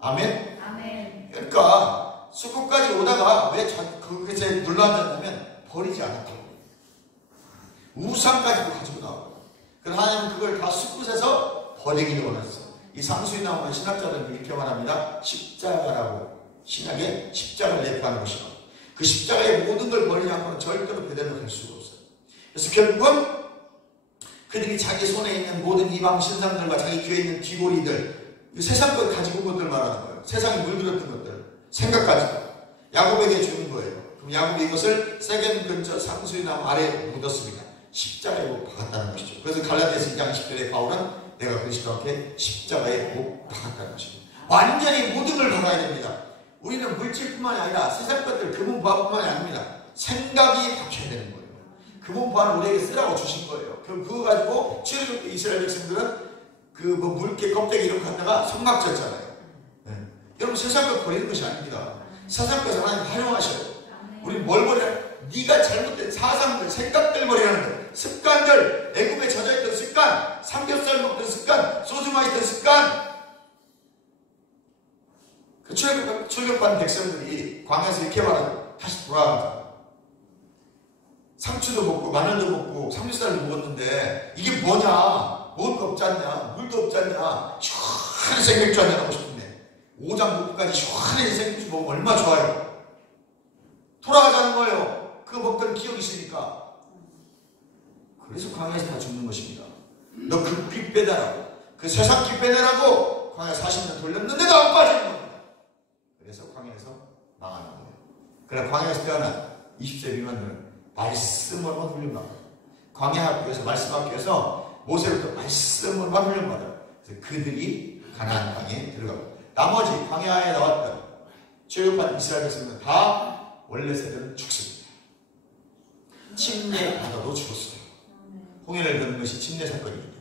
아멘? 아멘. 그러니까 수국까지 오다가 왜 그것에 눌러앉았냐면 버리지 않았다고. 우상까지도 가지고 나와요. 그래서 하나님은 그걸 다 숲곳에서 버리기를 원했어. 이 상수나무는 신학자들은 이렇게 말합니다. 십자가라고. 신약에 십자가를 내포하는 것이고 그 십자가의 모든 걸 버리지 않고는 절대로 베델로 갈 수가 없어요. 그래서 결국은 그들이 자기 손에 있는 모든 이방 신상들과 자기 귀에 있는 귀고리들 세상 것 가지고 온 것들 말하는 거예요. 세상에 물들었던 것들 생각까지 야곱에게 주는 거예요. 그럼 야곱이 이것을 세겜 근처 상수나무 아래에 묻었습니다. 십자가에 못 박았다는 것이죠. 그래서 갈라디아서 2장 10절에 바울은 내가 그리스도와 함께 십자가에 못 박았다는 것입니다. 완전히 모든 걸 박아야 됩니다. 우리는 물질뿐만이 아니라 세상 것들 금은보화뿐만이 아닙니다. 생각이 박혀야 되는 거예요. 금은보화는 우리에게 쓰라고 주신 거예요. 그거 가지고 출애굽 때 이스라엘 백성들은 그 물개 껍데기 이런 거 갖다가 성막 졌잖아요. 네. 여러분 세상 것 버리는 것이 아닙니다. 세상 것을 하나님 활용하셔요. 우리 뭘 버려요? 네가 잘못된 사상들, 생각들 버리라는 거예요. 습관들, 애굽에 젖어있던 습관, 삼겹살 먹던 습관, 소주 마시던 습관. 그 출애굽한 백성들이 광야에서 이렇게 말하죠. 다시 돌아간다. 상추도 먹고 마늘도 먹고 삼겹살도 먹었는데 이게 뭐냐? 먹을 거 없지 않냐? 물도 없지 않냐? 시원한 생맥주 한잔 하고 싶은데 오장 목까지 시원한 생맥주 먹으면 얼마나 좋아요. 돌아가자는 거예요. 그거 먹던 기억이 있으니까. 그래서 광야에서 다 죽는 것입니다. 너 그 피 빼내라고. 그 세상 피 빼내라고 광야 40년 돌렸는데도 안 빠지는 겁니다. 그래서 광야에서 망하는 거예요. 그러나 광야에서 태어난 20세 미만들은 말씀으로만 훈련받아요. 광야 학교에서 말씀 학교에서 모세로부터 말씀으로만 훈련받아요. 그래서 그들이 가나안 땅에 들어가고 나머지 광야에 나왔던 출애굽한 이스라엘 백성들은 다 원래 세대는 죽습니다. 침례받아도 죽었어요. 홍해를 걷는 것이 침례 사건이기 때문에.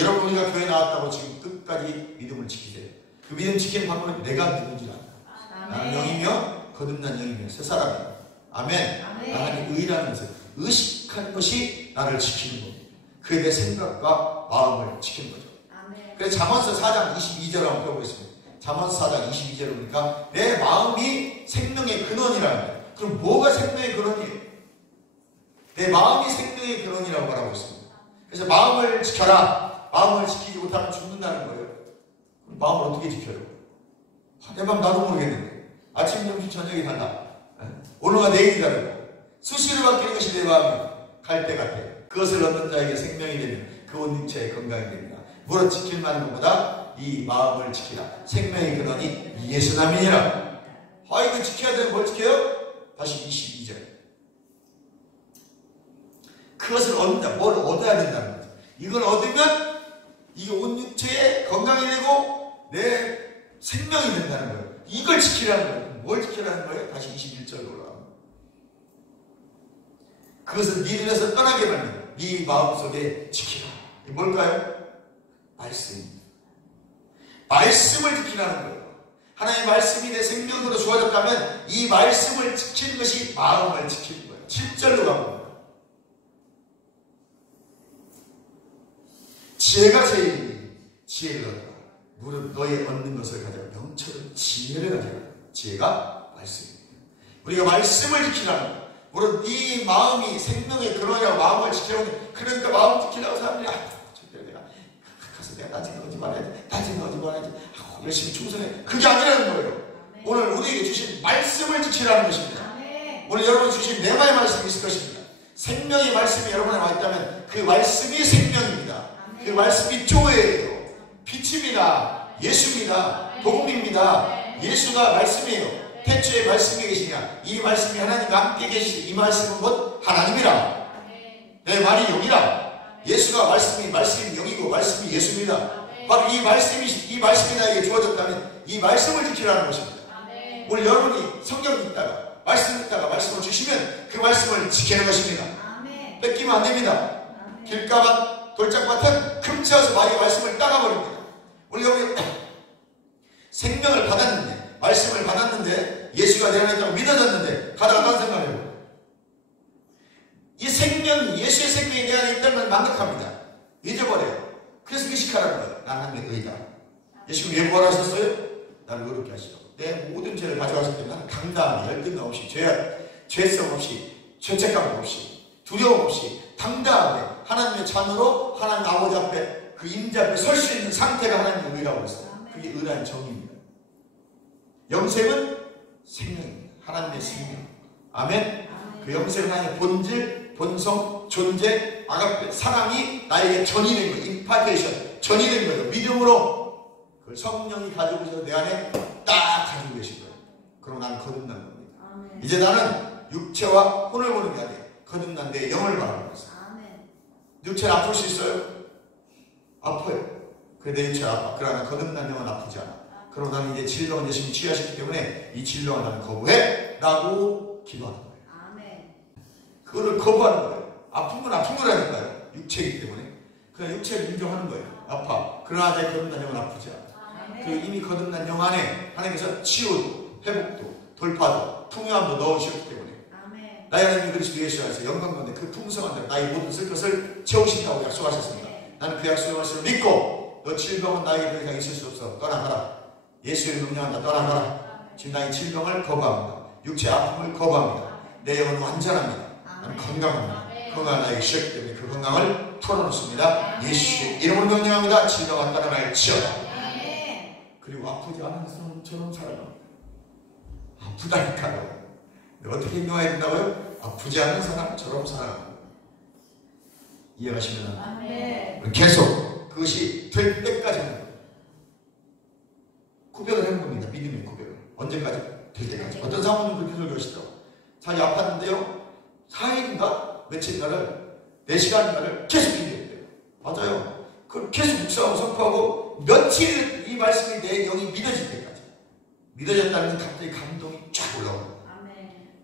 여러분 우리가 교회 나왔다고 지금 끝까지 믿음을 지키세요. 그 믿음 지키는 방법은 내가 누군지 안다. 나는 영이며 거듭난 영이며 새 사람이다. 아멘. 나는 의라는 것을 의식하는 것이 나를 지키는 겁니다. 그에 대해 생각과 마음을 지키는 거죠. 그래서 잠언서 4장 22절을 한번 펴보겠습니다. 잠언서 4장 22절을 보니까 내 마음이 생명의 근원이라는 거예요. 그럼 뭐가 생명의 근원이에요? 내 마음이 생명의 근원이라고 말하고 있습니다. 그래서 마음을 지켜라. 마음을 지키지 못하면 죽는다는 거예요. 그럼 마음을 어떻게 지켜요? 내 맘 나도 모르겠는데 아침, 점심, 저녁이 달라. 오늘과 내일이 다르고 수시로 바뀌는 것이 내 마음이에요. 갈대 같아. 그것을 얻는 자에게 생명이 되면 그 온 육체의 건강이 됩니다. 무엇 지킬 만한 것보다 이 마음을 지키라. 생명의 근원이 예수남이니라. 이거 지켜야 되는 뭘 지켜요? 다시 22절. 그것을 얻는다. 뭘 얻어야 된다는 거죠. 이걸 얻으면 이게 온 육체의 건강이 되고 내 생명이 된다는 거예요. 이걸 지키라는 거예요. 뭘 지키라는 거예요? 다시 21절로 올라갑니다. 그것을 네 눈에서 떠나게 말면 네 마음속에 지키라. 이게 뭘까요? 말씀입니다. 말씀을 지키라는 거예요. 하나님의 말씀이 내 생명으로 주어졌다면 이 말씀을 지키는 것이 마음을 지키는 거예요. 7절로 가봅니다. 지혜가 제일이니 지혜를 얻어라. 무릇 너의 얻는 것을 가져라. 명철은 지혜를 가져라. 지혜가 말씀입니다. 우리가 말씀을 지키라는 거예요. 무릇 네 마음이 생명의 근원이라고 마음을 지키라고 하는데, 그러니까 마음 지키려고 사람들이 내가 가서 내가 나중에 어디 말해야지, 나중에 어디 말해야지, 열심히 충성해. 그게 아니라는 거예요. 오늘 우리에게 주신 말씀을 지키라는 것입니다. 오늘 여러분 주신 뇌마의 말씀이 있을 것입니다. 생명의 말씀이 여러분에 와 있다면 그 말씀이 생명입니다. 그 말씀이 조회예요. 빛입니다. 예수입니다. 복음입니다. 예수가 말씀이에요. 태초에 말씀이 계시냐? 이 말씀이 하나님과 함께 계시니 이 말씀은 곧 하나님이라. 내 말이 영이라. 예수가 말씀이 영이고 말씀이 예수입니다. 바로 이 말씀이 나에게 주어졌다면 이 말씀을 지키라는 것입니다. 오늘 여러분이 성경 읽다가 말씀 읽다가 말씀을 주시면 그 말씀을 지키는 것입니다. 뺏기면 안 됩니다. 길가밭 돌짝밭은 금치어서 마귀의 말씀을 따가버립니다. 오늘 여러분이 생명을 받았는데, 말씀을 받았는데, 예수가 내 안에 있다고 믿어졌는데 가다가 딴 생각을 해요. 이 생명이, 예수의 생명이 내 안에 있다면 만족합니다. 잊어버려요. 그래서 의식하라는 거예요. 난 하나님의 의다. 예수님 왜 부활하셨어요? 나를 의롭게 하시라고. 내 모든 죄를 가져가셨기 때문에 나는 당당하게 열등감 없이, 죄성 없이, 죄책감 없이, 두려움 없이 당당하게 하나님의 자녀로 하나님 아버지 앞에 그 임자 앞에 설 수 있는 상태가 하나님의 의라고 했어요. 그게 의라는 정의입니다. 영생은 생명입니다. 하나님의 생명. 아멘. 그 영생은 하나님의 본질, 본성, 존재, 아가페, 사랑이 나에게 전이된 거예요. 임파테이션, 전이된 거예요. 믿음으로 그걸 성령이 가지고 있어서 내 안에 딱 가지고 계신 거예요. 그럼 나는 거듭난 겁니다. 이제 나는 육체와 혼을 보는 게 아니에요. 거듭난 내 영을 바라보는 거예요. 육체는 아플 수 있어요? 아파요. 그래 내 육체는 아파. 그러나 거듭난 영은 아프지 않아. 그럼 나는 이제 질병을 열심히 치유하셨기 때문에 이 질병을 나는 거부해 라고 기도하는 거예요. 그거를 거부하는 거예요. 아픈 건 아픈 거라니까요. 육체이기 때문에. 그냥 육체를 인정하는 거예요. 아파. 그러나 내 거듭난 영은 아프지 않아. 그 이미 거듭난 영 안에 하나님께서 치유도, 회복도, 돌파도, 풍요함도 넣으셨기 때문에 나의 하나님 그리스도 예수 안에서 영광 가운데 그 풍성한 대로 나의 모든 쓸 것을 채우신다고 약속하셨습니다. 나는 그 약속의 말씀을 믿고 너 질병은 나에게 더 이상 있을 수 없어. 떠나가라. 예수의 명령한다. 떠나가라. 지금 나의 질병을 거부합니다. 육체의 아픔을 거부합니다. 내 영은 완전합니다. 나는 건강합니다. 건강은 나에게 주셨기 때문에 그 건강을 풀어놓습니다. 예수의 이름으로 명령합니다. 질병은 떠나갈지어다. 그리고 아프지 않은 사람처럼 살아갑니다. 아프다니까요. 어떻게 행동해야 된다고요? 아프지 않은 사람처럼 살아갑니다. 이해가시면 계속 그것이 될 때까지 하는 거예요. 구별을 하는 겁니다. 믿음의 구별을. 언제까지? 될 때까지. 어떤 사람은 그렇게 설교하시더라고요. 자기 아팠는데요 4일인가 며칠인가를 4시간인가를 계속 기도했대요. 맞아요. 그걸 계속 묵상하고 선포하고 며칠 이 말씀이 내 영이 믿어질 때까지. 믿어졌다는 갑자기 감동이 쫙 올라옵니다.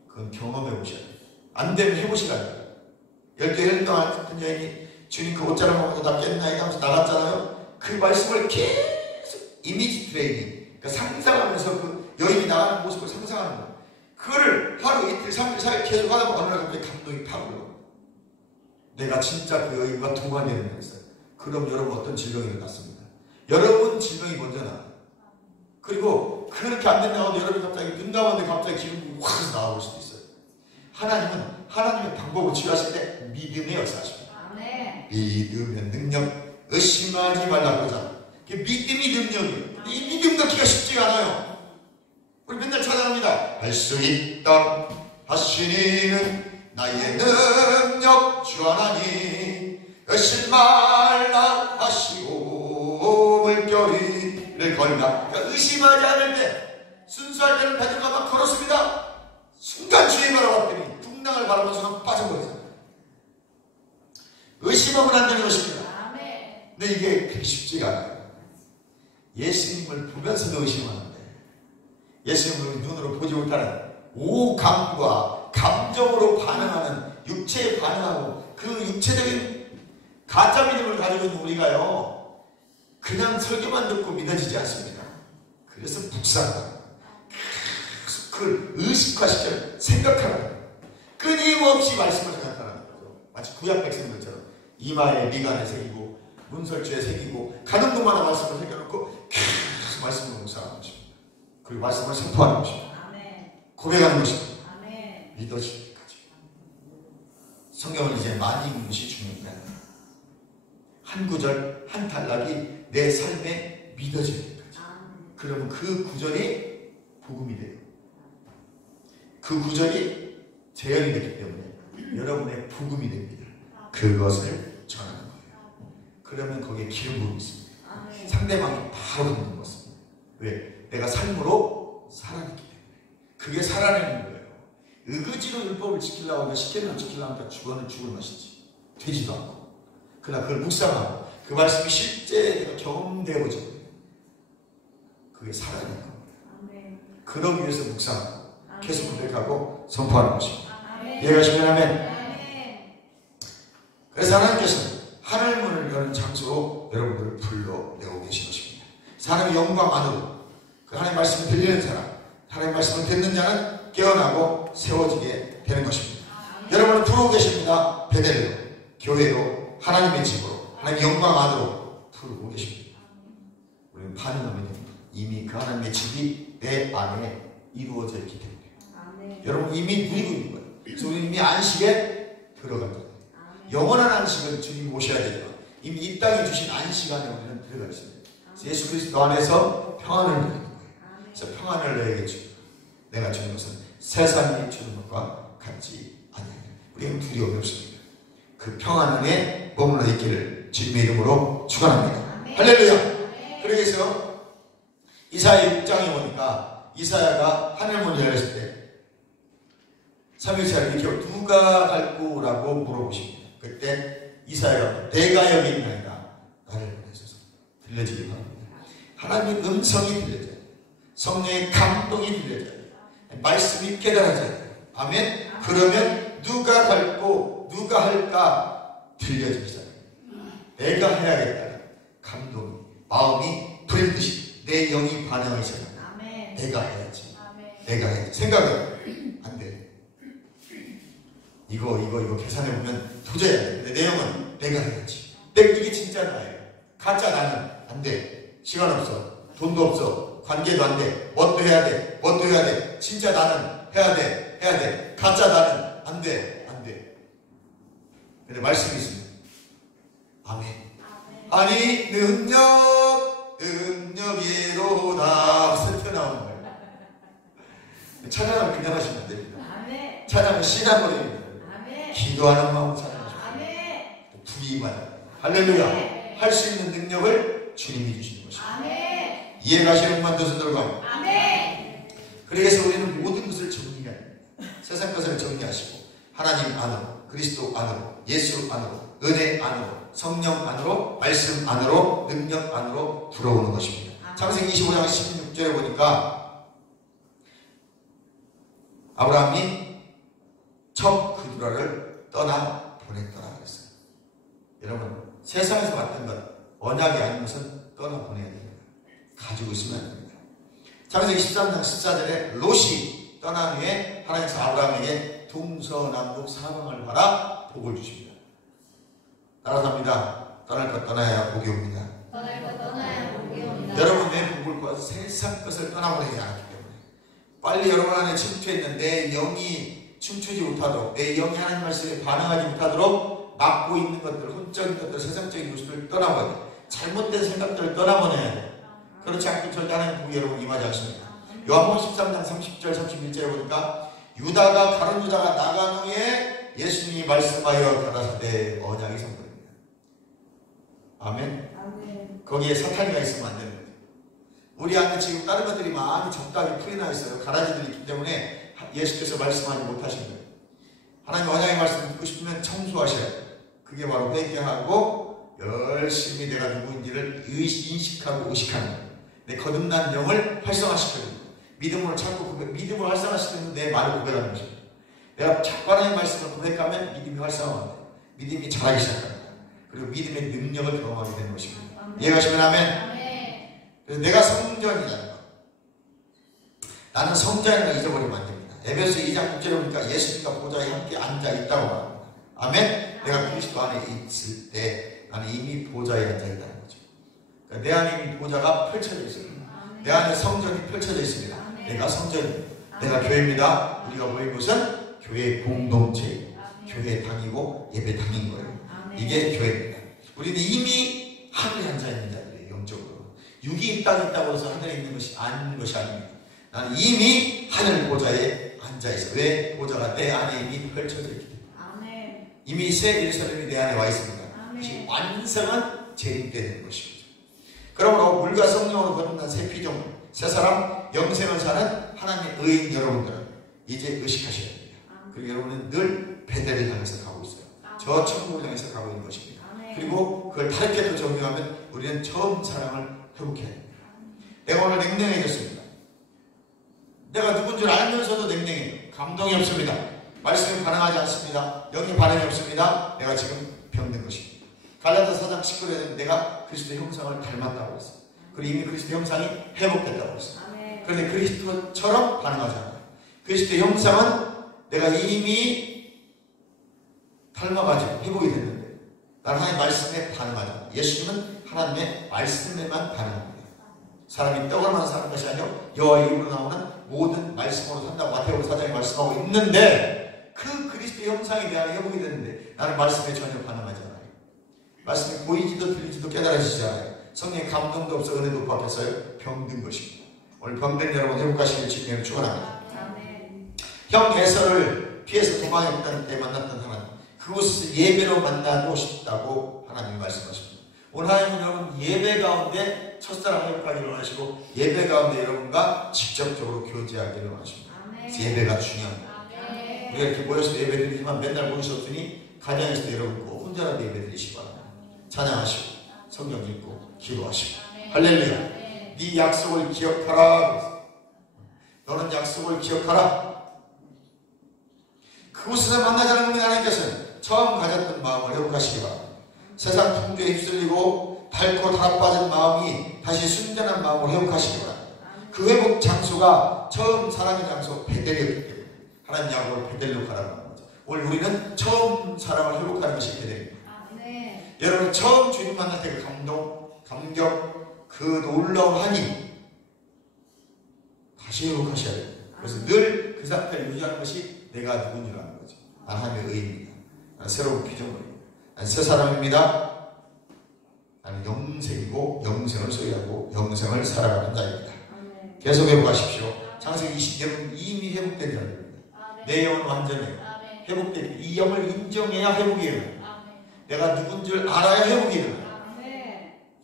그건 경험해 보셔야 돼요. 안 되면 해보시라니까요. 12일 동안 어떤 여인이 주님 그 옷자락 먹고 나 깼나이다 하면서 나갔잖아요. 그 말씀을 계속 이미지 트레이닝, 그러니까 상상하면서 그 여인이 나가는 모습을 상상하는 거예요. 그거를 하루 이틀 3일 4일 계속 하다 보면 어느 날 갑자기 감동이 팍 올라옵니다. 내가 진짜 그 여인과 동반이 되는 거였어요. 그럼 여러분 어떤 질병이 일어났습니다. 여러분 질병이 먼저 나와요. 그리고 그렇게 안 된다고 하는데 여러분이 갑자기 눈 감았는데 갑자기 기분이 확 나올 수도 있어요. 하나님은 하나님의 방법을 치유하실 때 믿음의 역사하십니다. 믿음의 능력, 의심하지 말라고 하잖아요. 믿음이 능력이에요. 이 믿음 넣기가 쉽지가 않아요. 우리 맨날 찬양합니다. 할 수 있다 하시니는 나의 능력 주 하나님, 의심 말라 하시고 물결이를 걸라. 그러니까 의심하지 않을 때, 순수할 때는 배들가만 걸었습니다. 순간 주의 바라봤더니 풍랑을 바라보면서 빠져버렸어요. 의심하면 안 되는 것입니다. 근데 이게 쉽지가 않아요. 예수님을 보면서도 의심하는데 예수님을 눈으로 보지 못하는 오감과 감정으로 반응하는 육체에 반응하고 그 육체적인 가짜 믿음을 가지고 있는 우리가요 그냥 설교만 듣고 믿어지지 않습니다. 그래서 묵상하고 그걸 의식화시켜 생각하는 끊임없이 말씀을 생각하는 거죠. 마치 구약 백성들처럼 이마에 미간에 새기고 문설주에 새기고 가는 곳마다 말씀을 새겨놓고 계속 말씀을 묵상하는 것입니다. 그리고 말씀을 선포하는 것입니다. 고백하는 것입니다. 믿어질 때까지. 성경을 이제 많이 읽는 것이 중요합니다. 한 구절 한 단락이 내 삶에 믿어질 때까지. 그러면 그 구절이 복음이 돼요. 그 구절이 재현이 됐기 때문에 여러분의 복음이 됩니다. 그것을 전하는 거예요. 그러면 거기에 기름 부음이 있습니다. 상대방이 바로 듣는 것입니다. 왜? 내가 삶으로 살아냈기 때문에. 그게 살아내는 거예요. 의지로 율법을 지키려고 하니까 십계명을 지키려고 하니까 죽어는 죽을 것이지 되지도 않고 그러나 그걸 묵상하고 그 말씀이 실제 경험되어지고 그게 살아내는 겁니다. 그러기 위해서 묵상하고 계속 고백하고 선포하는 것입니다. 이해가시면 아멘. 그래서 하나님께서는 하늘문을 여는 장소로 여러분들을 불러내고 계신 것입니다. 하나님의 영광 안으로 그 하나님의 말씀을 들리는 사람 하나님의 말씀을 듣는 자는 깨어나고 세워지게 되는 것입니다. 여러분은 부르고 계십니다. 베델로, 교회로, 하나님의 집으로, 하나님의 영광 안으로 부르고 계십니다. 우리는 반응하면 됩니다. 이미 그 하나님의 집이 내 안에 이루어져 있기 때문에. 여러분 이미 누리고 있는 거예요. 그래서 우리는 이미 안식에 들어간 거예요. 영원한 안식은 주님 모셔야 되지만 이미 이 땅에 주신 안식 안에 우리는 들어가 있습니다. 예수 그리스도 안에서 평안을 누리는 거예요. 그래서 평안을 너에게 주고 내가 주는 것은 세상이 주는 것과 같지 아니하리라. 우리는 두려움이 없습니다. 그 평안 안에 머물러 있기를 주님의 이름으로 축원합니다. 할렐루야. 그래서 이사야 6장에 보니까 이사야가 하늘문을 열렸을 때 삼일차를 이렇게 누가 갈구라고 물어보십니다. 그때 이사야가 내가 여기 있나이다 나를 보내소서. 들려지기 바랍니다. 하나님의 음성이 들려져야 돼요. 성령의 감동이 들려져야 돼요. 말씀이 깨달아져야 돼요. 아멘. 그러면 누가 갈고 누가 할까 들려지기 시작해요. 내가 해야겠다. 감동이 마음이 불듯이 내 영이 반응하기 시작합니다. 내가 해야지. 내가 해야지. 생각은 안 돼. 이거 계산해보면 도저히 안 돼. 근데 내 영은 내가 해야지. 이게 진짜 나예요. 가짜 나는 안 돼. 시간 없어. 돈도 없어. 관계도 안 돼. 뭣도 해야 돼. 뭣도 해야 돼. 진짜 나는 해야 돼. 해야 돼. 가짜 나는 안 돼. 안 돼. 근데 말씀이 있습니다. 아멘. 아니 능력이로다 세트 나오는 거예요. 찬양을 그냥 하시면 안 됩니다. 찬양은 신앙거리입니다. 기도하는 마음으로 찬양하십시오. 부임하는 할렐루야. 할 수 있는 능력을 주님이 주시는 것입니다. 이해가시는 분만 더 들어가요. 그래서 우리는 모든 것을 정리해야 됩니다. 세상 것을 정리하시고 하나님 안으로, 그리스도 안으로, 예수 안으로, 은혜 안으로, 성령 안으로, 말씀 안으로, 능력 안으로 들어오는 것입니다. 창세기 25장 16절에 보니까 아브라함이 첫 그두라를 떠나 보냈더라 그랬어요. 여러분 세상에서 받던 것 언약이 아닌 것은 떠나 보내야 됩니다. 가지고 있으면 안 됩니다. 창세기 13장 14절에 롯이 떠난 후에 하나님께서 아브라함에게 동서남북 사방을 봐라 복을 주십니다. 따라서 합니다. 떠날 것 떠나야 복이 옵니다. 여러분 왜 복을 구하서 세상 것을 떠나보내지 않았기 때문에 빨리 여러분 안에 침투했는 내 영이 춤추지 못하도록 내 영이 하나님 말씀에 반응하지 못하도록 막고 있는 것들, 혼적인 것들, 세상적인 것들을 떠나버려야 돼. 잘못된 생각들을 떠나보내야 돼. 그렇지 않고 절대 하나님 복이 여러분 임하지 않습니다. 요한복음 13장 30절 31절에 보니까 유다가 가룟 유다가 나간 후에 예수님이 말씀하여 가라사대 언약이 선포됩니다. 아멘. 거기에 사탄이가 있으면 안 되는 거예요. 우리 안에 지금 다른 것들이 많이 적당히 풀이나 있어요. 가라지들이 있기 때문에 예수께서 말씀하지 못하신 거예요. 하나님 언약의 말씀을 듣고 싶으면 청소하셔야 돼요. 그게 바로 회개하고 열심히 내가 누구인지를 인식하고 의식하는 거예요. 내 거듭난 영을 활성화시키는 거예요. 믿음으로 자꾸 믿음을 활성화시키는 내 말을 고백하는 것입니다. 내가 자꾸 하나님의 말씀을 고백하면 믿음이 활성화가 돼요. 믿음이 자라기 시작합니다. 그리고 믿음의 능력을 경험하게 되는 것입니다. 이해가시면 아멘. 그래서 내가 성전이라는 것, 나는 성전이라는 걸 잊어버리면 안 됩니다. 에베소 2장 6절에 보니까 예수님과 보좌에 함께 앉아 있다고 말합니다. 아멘. 내가 그리스도 안에 있을 때 나는 이미 보좌에 앉아 있다는 거죠. 그러니까 내 안에 이미 보좌가 펼쳐져 있습니다. 내 안에 성전이 펼쳐져 있습니다. 내가 성전입니다. 내가 교회입니다. 우리가 모인 곳은 교회 공동체, 교회 당이고 예배 당인 거예요. 이게 교회입니다. 우리는 이미 하늘에 앉아 있는 자들이에요. 영적으로. 육이 이 땅에 있다고 해서 하늘에 있는 것이 아닌 것이 아닙니다. 나는 이미 하늘 보좌에 앉아 있어. 왜? 보좌가 내 안에 이미 펼쳐져 있기 때문에. 이미 새 예루살렘이 내 안에 와 있습니다. 이 완성한 재림되는 것입니다. 그러므로 물과 성령으로 거듭난 새 피조물, 새 사람, 영생을 사는 하나님의 의인 여러분들은 이제 의식하셔야 됩니다. 그리고 여러분은 늘 베델을 향해서 가고 있어요. 저 천국을 향해서 가고 있는 것입니다. 그리고 그걸 다르게도 적용하면 우리는 처음 사랑을 회복해야 됩니다. 내가 오늘 냉랭해졌습니다. 내가 누군 줄 알면서도 냉랭해요. 감동이 없습니다. 말씀이 반응하지 않습니다. 영이 반응이 없습니다. 내가 지금 병든 것입니다. 갈라디아 4장 19절에는 내가 그리스도의 형상을 닮았다고 했어요. 그리고 이미 그리스도의 형상이 회복됐다고 했어요. 그런데 그리스도처럼 반응하지 않아요. 그리스도의 형상은 내가 이미 닮아가지고 회복이 됐는데 나는 하나님의 말씀에 반응하지 않아요. 예수님은 하나님의 말씀에만 반응합니다. 사람이 떡으로만 사는 것이 아니라 여호와의 입으로 나오는 모든 말씀으로 산다고 마태복음 4장에 말씀하고 있는데 그 그리스도의 형상이 내 안에 회복이 됐는데 나는 말씀에 전혀 반응하지 않아요. 말씀이 보이지도 들리지도 깨달아지지 않아요. 성령의 감동도 없어 은혜도 없고 앞에서요. 병든 것입니다. 오늘 병든 여러분 회복하시길 주님을 축원합니다. 형 에서를 피해서 도망했던 때 만났던 하나님, 그곳에서 예배로 만나고 싶다고 하나님이 말씀하십니다. 오늘 하나님은 여러분 예배 가운데 첫사랑 회복하기를 원하시고 예배 가운데 여러분과 직접적으로 교제하기를 원하십니다. 그래서 예배가 중요합니다. 우리가 이렇게 모여서 예배 드리지만 맨날 모일 수 없으니 가정에서도 여러분 꼭 혼자라도 예배 드리시기 바랍니다. 찬양하시고 성경 읽고 기도하시고 할렐루야. 네 약속을 기억하라. 너는 약속을 기억하라. 그곳에서 만나자는 분이 하나님께서는 처음 가졌던 마음을 회복하시기 바랍니다. 세상 풍조에 휩쓸리고 닳고 닳아빠진 마음이 다시 순전한 마음을 회복하시기 바랍니다. 그 회복 장소가 처음 사랑의 장소 베델이었기 때문에 하나님 약속을 베델로 가라고 하는 거죠. 오늘 우리는 처음 사랑을 회복하는 것이 베델입니다. 여러분 처음 주님 만날 때 그 감동, 감격, 그 놀라운 한이 다시 회복하셔야 됩니다. 그래서 늘 그 상태를 유지하는 것이 내가 누군지라는 거죠. 난 하나님의 의입니다. 난 새로운 피조물입니다. 난 새 사람입니다. 나는 영생이고 영생을 소유하고 영생을 살아가는 자입니다. 계속 회복하십시오. 창세기 20년 이미 회복된 자입니다. 내 영은 완전해요. 회복된 이 영을 인정해야 회복이에요. 내가 누군 줄 알아야 회복이 일어나요.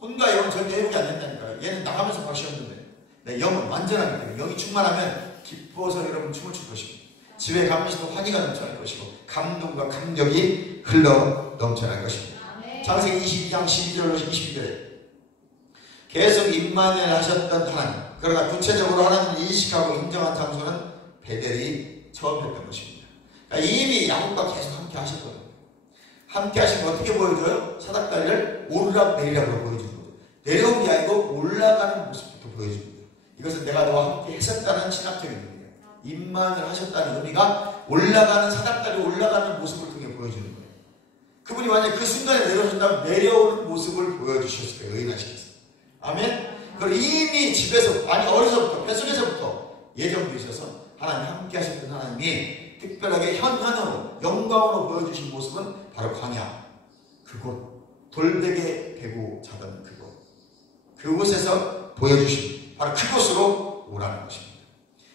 혼자 영은 절대 회복이 안 된다니까요. 얘는 나가면서 마시었는데 내 영은 완전하기 때문에 영이 충만하면 기뻐서 여러분 춤을 출 것이고 집에 가면서도 환희가 넘쳐날 것이고 감동과 감격이 흘러 넘쳐날 것입니다. 창세기 22장 12절로 22절에 계속 임만을 하셨던 하나님, 그러나 구체적으로 하나님을 인식하고 인정한 장소는 베델이 처음이었던 것입니다. 그러니까 이미 야곱과 계속 함께 하셨거든요. 함께 하시면 어떻게 보여줘요? 사닥다리를 오르락 내리락으로 보여주는 거죠. 내려온 게 아니고 올라가는 모습부터 보여줍니다. 이것은 내가 너와 함께 했었다는 신학적인 의미예요. 임만을 하셨다는 의미가 올라가는 사닥다리 올라가는 모습을 통해 보여주는 거예요. 그분이 만약에 그 순간에 내려오셨다면 내려오는 모습을 보여주셨을 거예요. 의인하시겠어요. 아멘? 그리고 이미 집에서, 아니 어려서부터, 뱃속에서부터 예정되어 있어서 하나님 함께 하셨던 하나님이 특별하게 현현으로 영광으로 보여주신 모습은 바로 광야, 그곳, 돌베개 베고 자던 그곳에서 보여주신 바로 그곳으로 오라는 것입니다.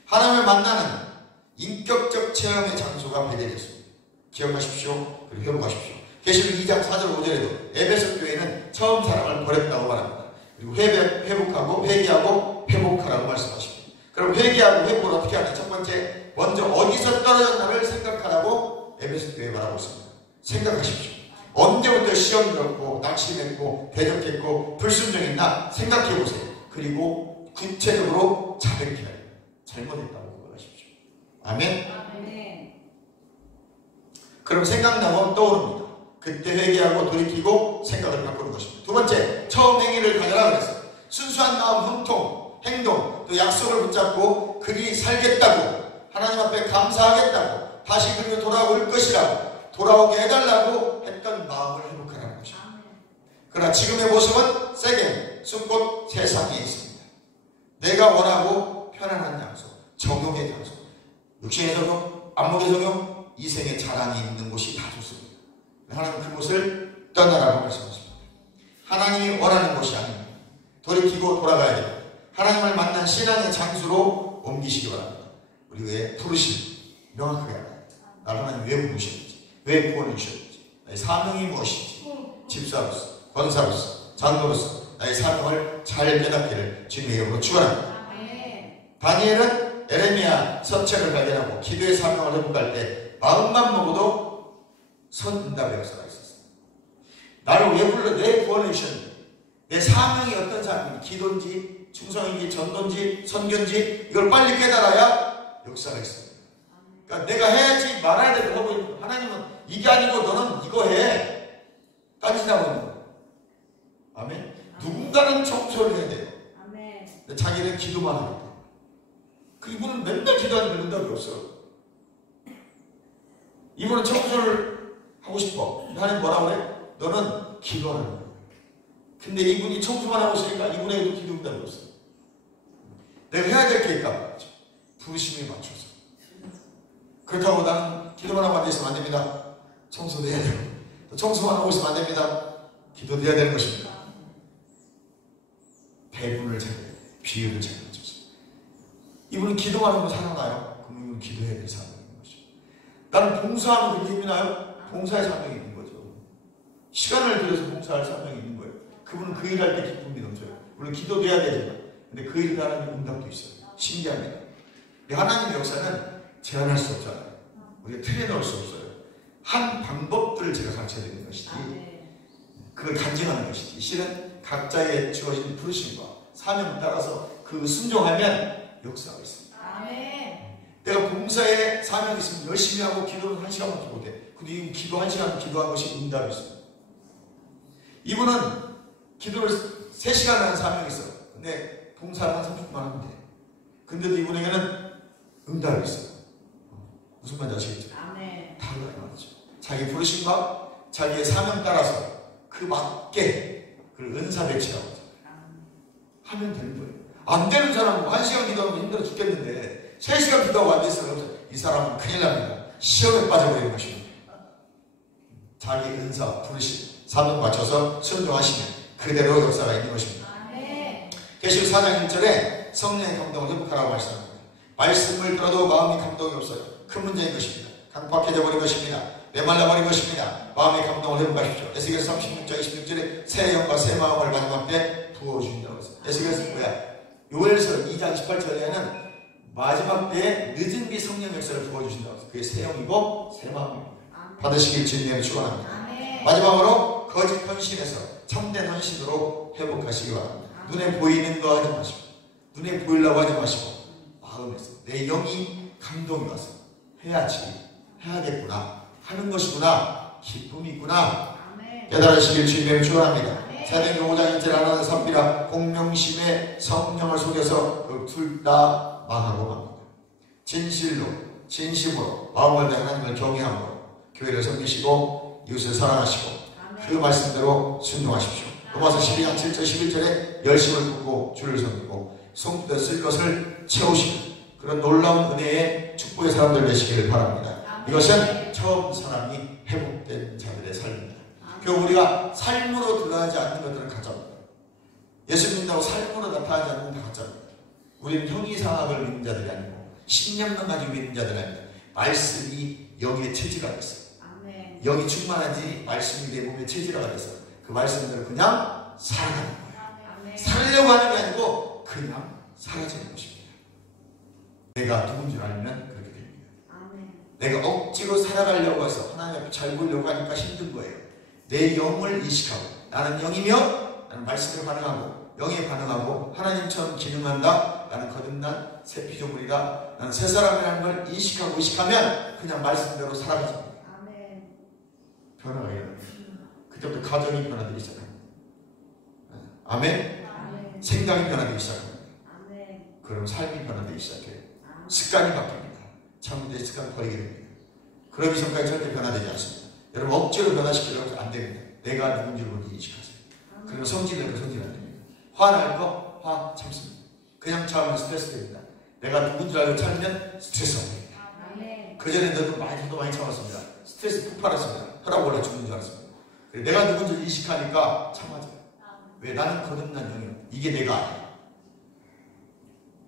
하나님을 만나는 인격적 체험의 장소가 베델이었습니다. 기억하십시오. 그리고 회복하십시오. 계시록 2장 4절 5절에도 에베소 교회는 처음 사랑을 버렸다고 말합니다. 그리고 회복하고 회개하고 회복하라고 말씀하십니다. 그럼 회개하고 회복을 어떻게 하냐? 첫 번째, 먼저 어디서 떨어졌나를 생각하라고 에베소 교회에 말하고 있습니다. 생각하십시오. 언제부터 시험 들었고 낙심했고 대적했고 불순종했나 생각해 보세요. 그리고 구체적으로 자백해야 해요. 잘못했다고 고백하십시오. 아멘. 그럼 생각나면 떠오릅니다. 그때 회개하고 돌이키고 생각을 바꾸는 것입니다. 두 번째, 처음 행위를 가져라 그랬어요. 순수한 마음, hum통, 행동, 또 약속을 붙잡고 그리 살겠다고, 하나님 앞에 감사하겠다고, 다시 그리로 돌아올 것이라고, 돌아오게 해달라고 했던 마음을 회복하라는 것입니다. 그러나 지금의 모습은 세겜, 숲곳 세상에 있습니다. 내가 원하고 편안한 장소, 정욕의 장소, 육신의 정욕, 안목의 정욕, 이생의 자랑이 있는 곳이 다 좋습니다. 하나님 그곳을 떠나라고 말씀하십니다. 하나님이 원하는 곳이 아닙니다. 돌이키고 돌아가야 됩니다. 하나님을 만난 신앙의 장소로 옮기시기 바랍니다. 우리 왜 부르심 명확하게 알아야 됩니다. 나를 하나님 왜 부르셨는지, 왜 구원해 주셨는지, 나의 사명이 무엇인지, 집사로서, 권사로서, 장로로서 나의 사명을 잘 깨닫기를 주님의 이름으로 축원합니다. 다니엘은 에레미야 서책을 발견하고 기도의 사명을 회복할 때 마음만 먹어도 선응답의 역사가 있었어요. 나를 왜 불러, 내 구원해 주셨는지, 내 사명이 어떤 사명인지, 기도인지 충성인지 전도인지 선교인지 이걸 빨리 깨달아야 역사가 있습니다. 그러니까 내가 해야지 말아야 되고 하고 있는 거예요. 하나님은 이게 아니고 너는 이거 해 따지라고 있는 거예요. 아멘. 누군가는 청소를 해야 돼요. 근데 자기는 기도만 합니다. 그 이분은 맨날 기도하는데 응답이 없어. 이분은 청소를 하고 싶어. 하나님 뭐라고 그래? 너는 기도하는 거야. 근데 이분이 청소만 하고 있으니까 이분에게도 기도 응답이 없어. 내가 해야 될 게 있단 말이죠. 부르심에 맞춰서. 그렇다고 나는 기도만 하고 앉아있으면 안 됩니다. 청소도 해야 돼요. 청소만 하고 있으면 안 됩니다. 기도도 해야 되는 것입니다. 배분을 잘해야 돼요. 비율을 잘 맞춰서. 이분은 기도만 하면 살아나요? 그럼 이분은 기도해야 될 사람인 것이죠. 나는 봉사하면 그렇게 힘이 나요? 봉사의 사명이 있는 거죠. 시간을 들여서 봉사할 사명이 있는 거예요. 그분은 그 일할 때 기쁨이 넘쳐요. 물론 기도도 해야 되지만, 근데 그 일을 하는 응답도 있어요. 신기합니다. 하나님의 역사는 제한할 수 없잖아요. 우리가 틀에 넣을 수 없어요. 한 방법들을 제가 가르쳐야 되는 것이지, 그걸 간증하는 것이지, 실은 각자의 주어진 부르심과 사명을 따라서 그 순종하면 역사가 있습니다. 내가 봉사에 사명이 있으면 열심히 하고 기도는 1시간밖에 못해. 근데 이분 기도 1시간 기도한 것이 응답이 있어요. 이분은 기도를 3시간 하는 사명이 있어요. 근데 봉사를 한 30분 하면 돼. 근데도 이분에게는 응답이 있어요. 무슨 말인지 아시겠죠? 달라요, 말이죠. 자기 부르심과 자기의 사명 따라서 그 맞게 그걸 은사 배치라고 하면 되는 거예요. 안 되는 사람은 1시간 기도하면 힘들어 죽겠는데 3시간 기도하고 앉아있어요. 이 사람은 큰일 납니다. 시험에 빠져버리는 것입니다. 자기 은사, 부르심, 사명 맞춰서 순종하시면 그대로 역사가 있는 것입니다. 계시록 4장 1절에 성령의 감동을 회복하라고 말씀합니다. 말씀을 들어도 마음이 감동이 없어요. 큰 문제인 것입니다. 강팍해져 버린 것입니다. 메말라 버린 것입니다. 마음의 감동을 회복하십시오. 에스겔서 36장 26절에 새 영과 새 마음을 마지막 때 부어주신다고 했어요. 에스겔서 뭐야? 요엘서 2장 18절에는 마지막 때에 늦은 비 성령 역사를 부어주신다고 했어요. 그게 새 영이고 새 마음입니다. 받으시길 주님의 축원합니다. 마지막으로 거짓 헌신에서 참된 헌신으로 회복하시기 바랍니다. 눈에 보이는 거 하지 마시고, 눈에 보이려고 하지 마시고, 마음에서 내 영이 감동이 와서 해야지, 해야겠구나, 하는 것이구나, 기쁨이 있구나 깨달으시길 주님의 축원합니다. 사도행전 5장 1절 하나는 삽비라 공명심에 성령을 속여서 그 둘 다 망하고 맙니다. 진실로 진심으로 마음을 다해 하나님을 경외함으로 교회를 섬기시고 이웃을 사랑하시고 그 말씀대로 순종하십시오. 로마서 12장 7절 11절에 열심을 붓고 주를 섬기고 손끝에 쓸 것을 채우시고 그런 놀라운 은혜의 축복의 사람들 되시기를 바랍니다. 이것은 처음 사람이 회복된 자들의 삶입니다. 결국 우리가 삶으로 드러나지 않는 것들은 가짜입니다. 예수 믿는다고 삶으로 나타나지 않는 건 다 가짜입니다. 우리는 형이상학을 믿는 자들이 아니고 신념만 가지고 믿는 자들이 아닙니다. 말씀이 영의 체질화가 됐어요. 영이 충만하지 말씀이 내 몸의 체질화가 됐어요. 그 말씀대로 그냥 살아가는 거예요. 살려고 하는 게 아니고 그냥 사라지는 것입니다. 내가 누군 줄 알면 그렇게 됩니다. 내가 억지로 살아가려고 해서 하나님 앞에 잘 보려고 하니까 힘든 거예요. 내 영을 인식하고 나는 영이며 나는 말씀에 반응하고 영에 반응하고 하나님처럼 기능한다. 나는 거듭난 새 피조물이다. 나는 새 사람이라는 걸 인식하고 의식하면 그냥 말씀대로 살아가집니다. 변화가 일어납니다. 그때부터 가정이 변화되기 시작합니다. 아멘? 생각이 변화되기 시작합니다. 그럼 삶이 변화되기 시작해요. 습관이 바뀝니다. 잘못된 습관 버리게 됩니다. 그럼 이전까지 절대 변화되지 않습니다. 여러분 억지로 변화시키려고 안 됩니다. 내가 누군지를 먼저 인식하세요. 그리고 성질낼 거 성질 안 됩니다. 화날 거 화 참습니다. 그냥 참으면 스트레스 됩니다. 내가 누군지 알고 참으면 스트레스 옵니다. 그전에 저도 많이 참았습니다. 스트레스 폭발했습니다. 혈압 올라 죽는 줄 알았습니다. 내가 누군지 인식하니까 참아져요. 왜? 나는 거듭난 영이에요. 이게 내가 아니야.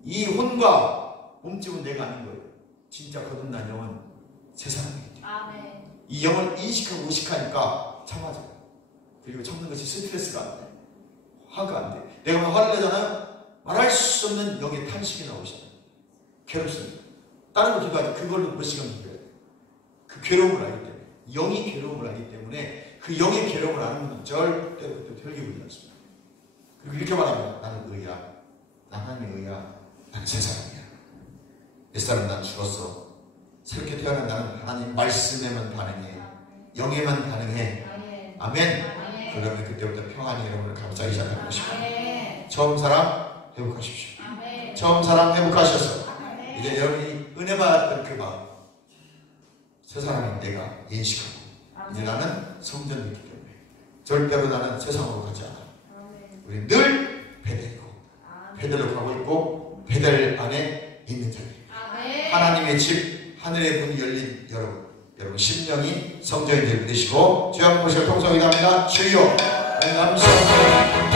이 혼과 몸집은 내가 아닌 거예요. 진짜 거듭난 영은 새 사람이기 때문에. 이 영을 인식하고 의식하니까 참아져요. 그리고 참는 것이 스트레스가 안 돼. 화가 안 돼. 내가 화를 내잖아요. 말할 수 없는 영의 탄식이 나오잖아요. 괴롭습니다. 다른 거 기도하지 그걸로 몇 시간 기도해야 돼. 그 괴로움을 알기 때문에. 영이 괴로움을 알기 때문에 그 영의 괴로움을 아는 분은 절대로 그때 혈기분이 않습니다. 그리고 이렇게 말합니다. 나는 의야. 난 하나님의 의야. 나는 새 사람이야. 옛사람 난 죽었어. 새롭게 태어난 나는 하나님 말씀에만 반응해. 영에만 반응해. 아멘. 그러면 그때부터 평안이 여러분을 감싸기 시작할 것입니다. 처음 사랑 회복하십시오. 처음 사랑 회복하셔서 이제 여러분이 은혜 받았던 그 마음 새 사람인 내가 인식하고 이제 나는 성전이 있기 때문에 절대로 나는 세상으로 가지 않아. 우리 늘 베델이고 베델로 가고 있고 베델 안에 있는 자들입니다. 하나님의 집 하늘의 문이 열린 여러분 심령이 성전이 되시고 주여 한번 모시고 통성기도합니다. 주여 감사합니다.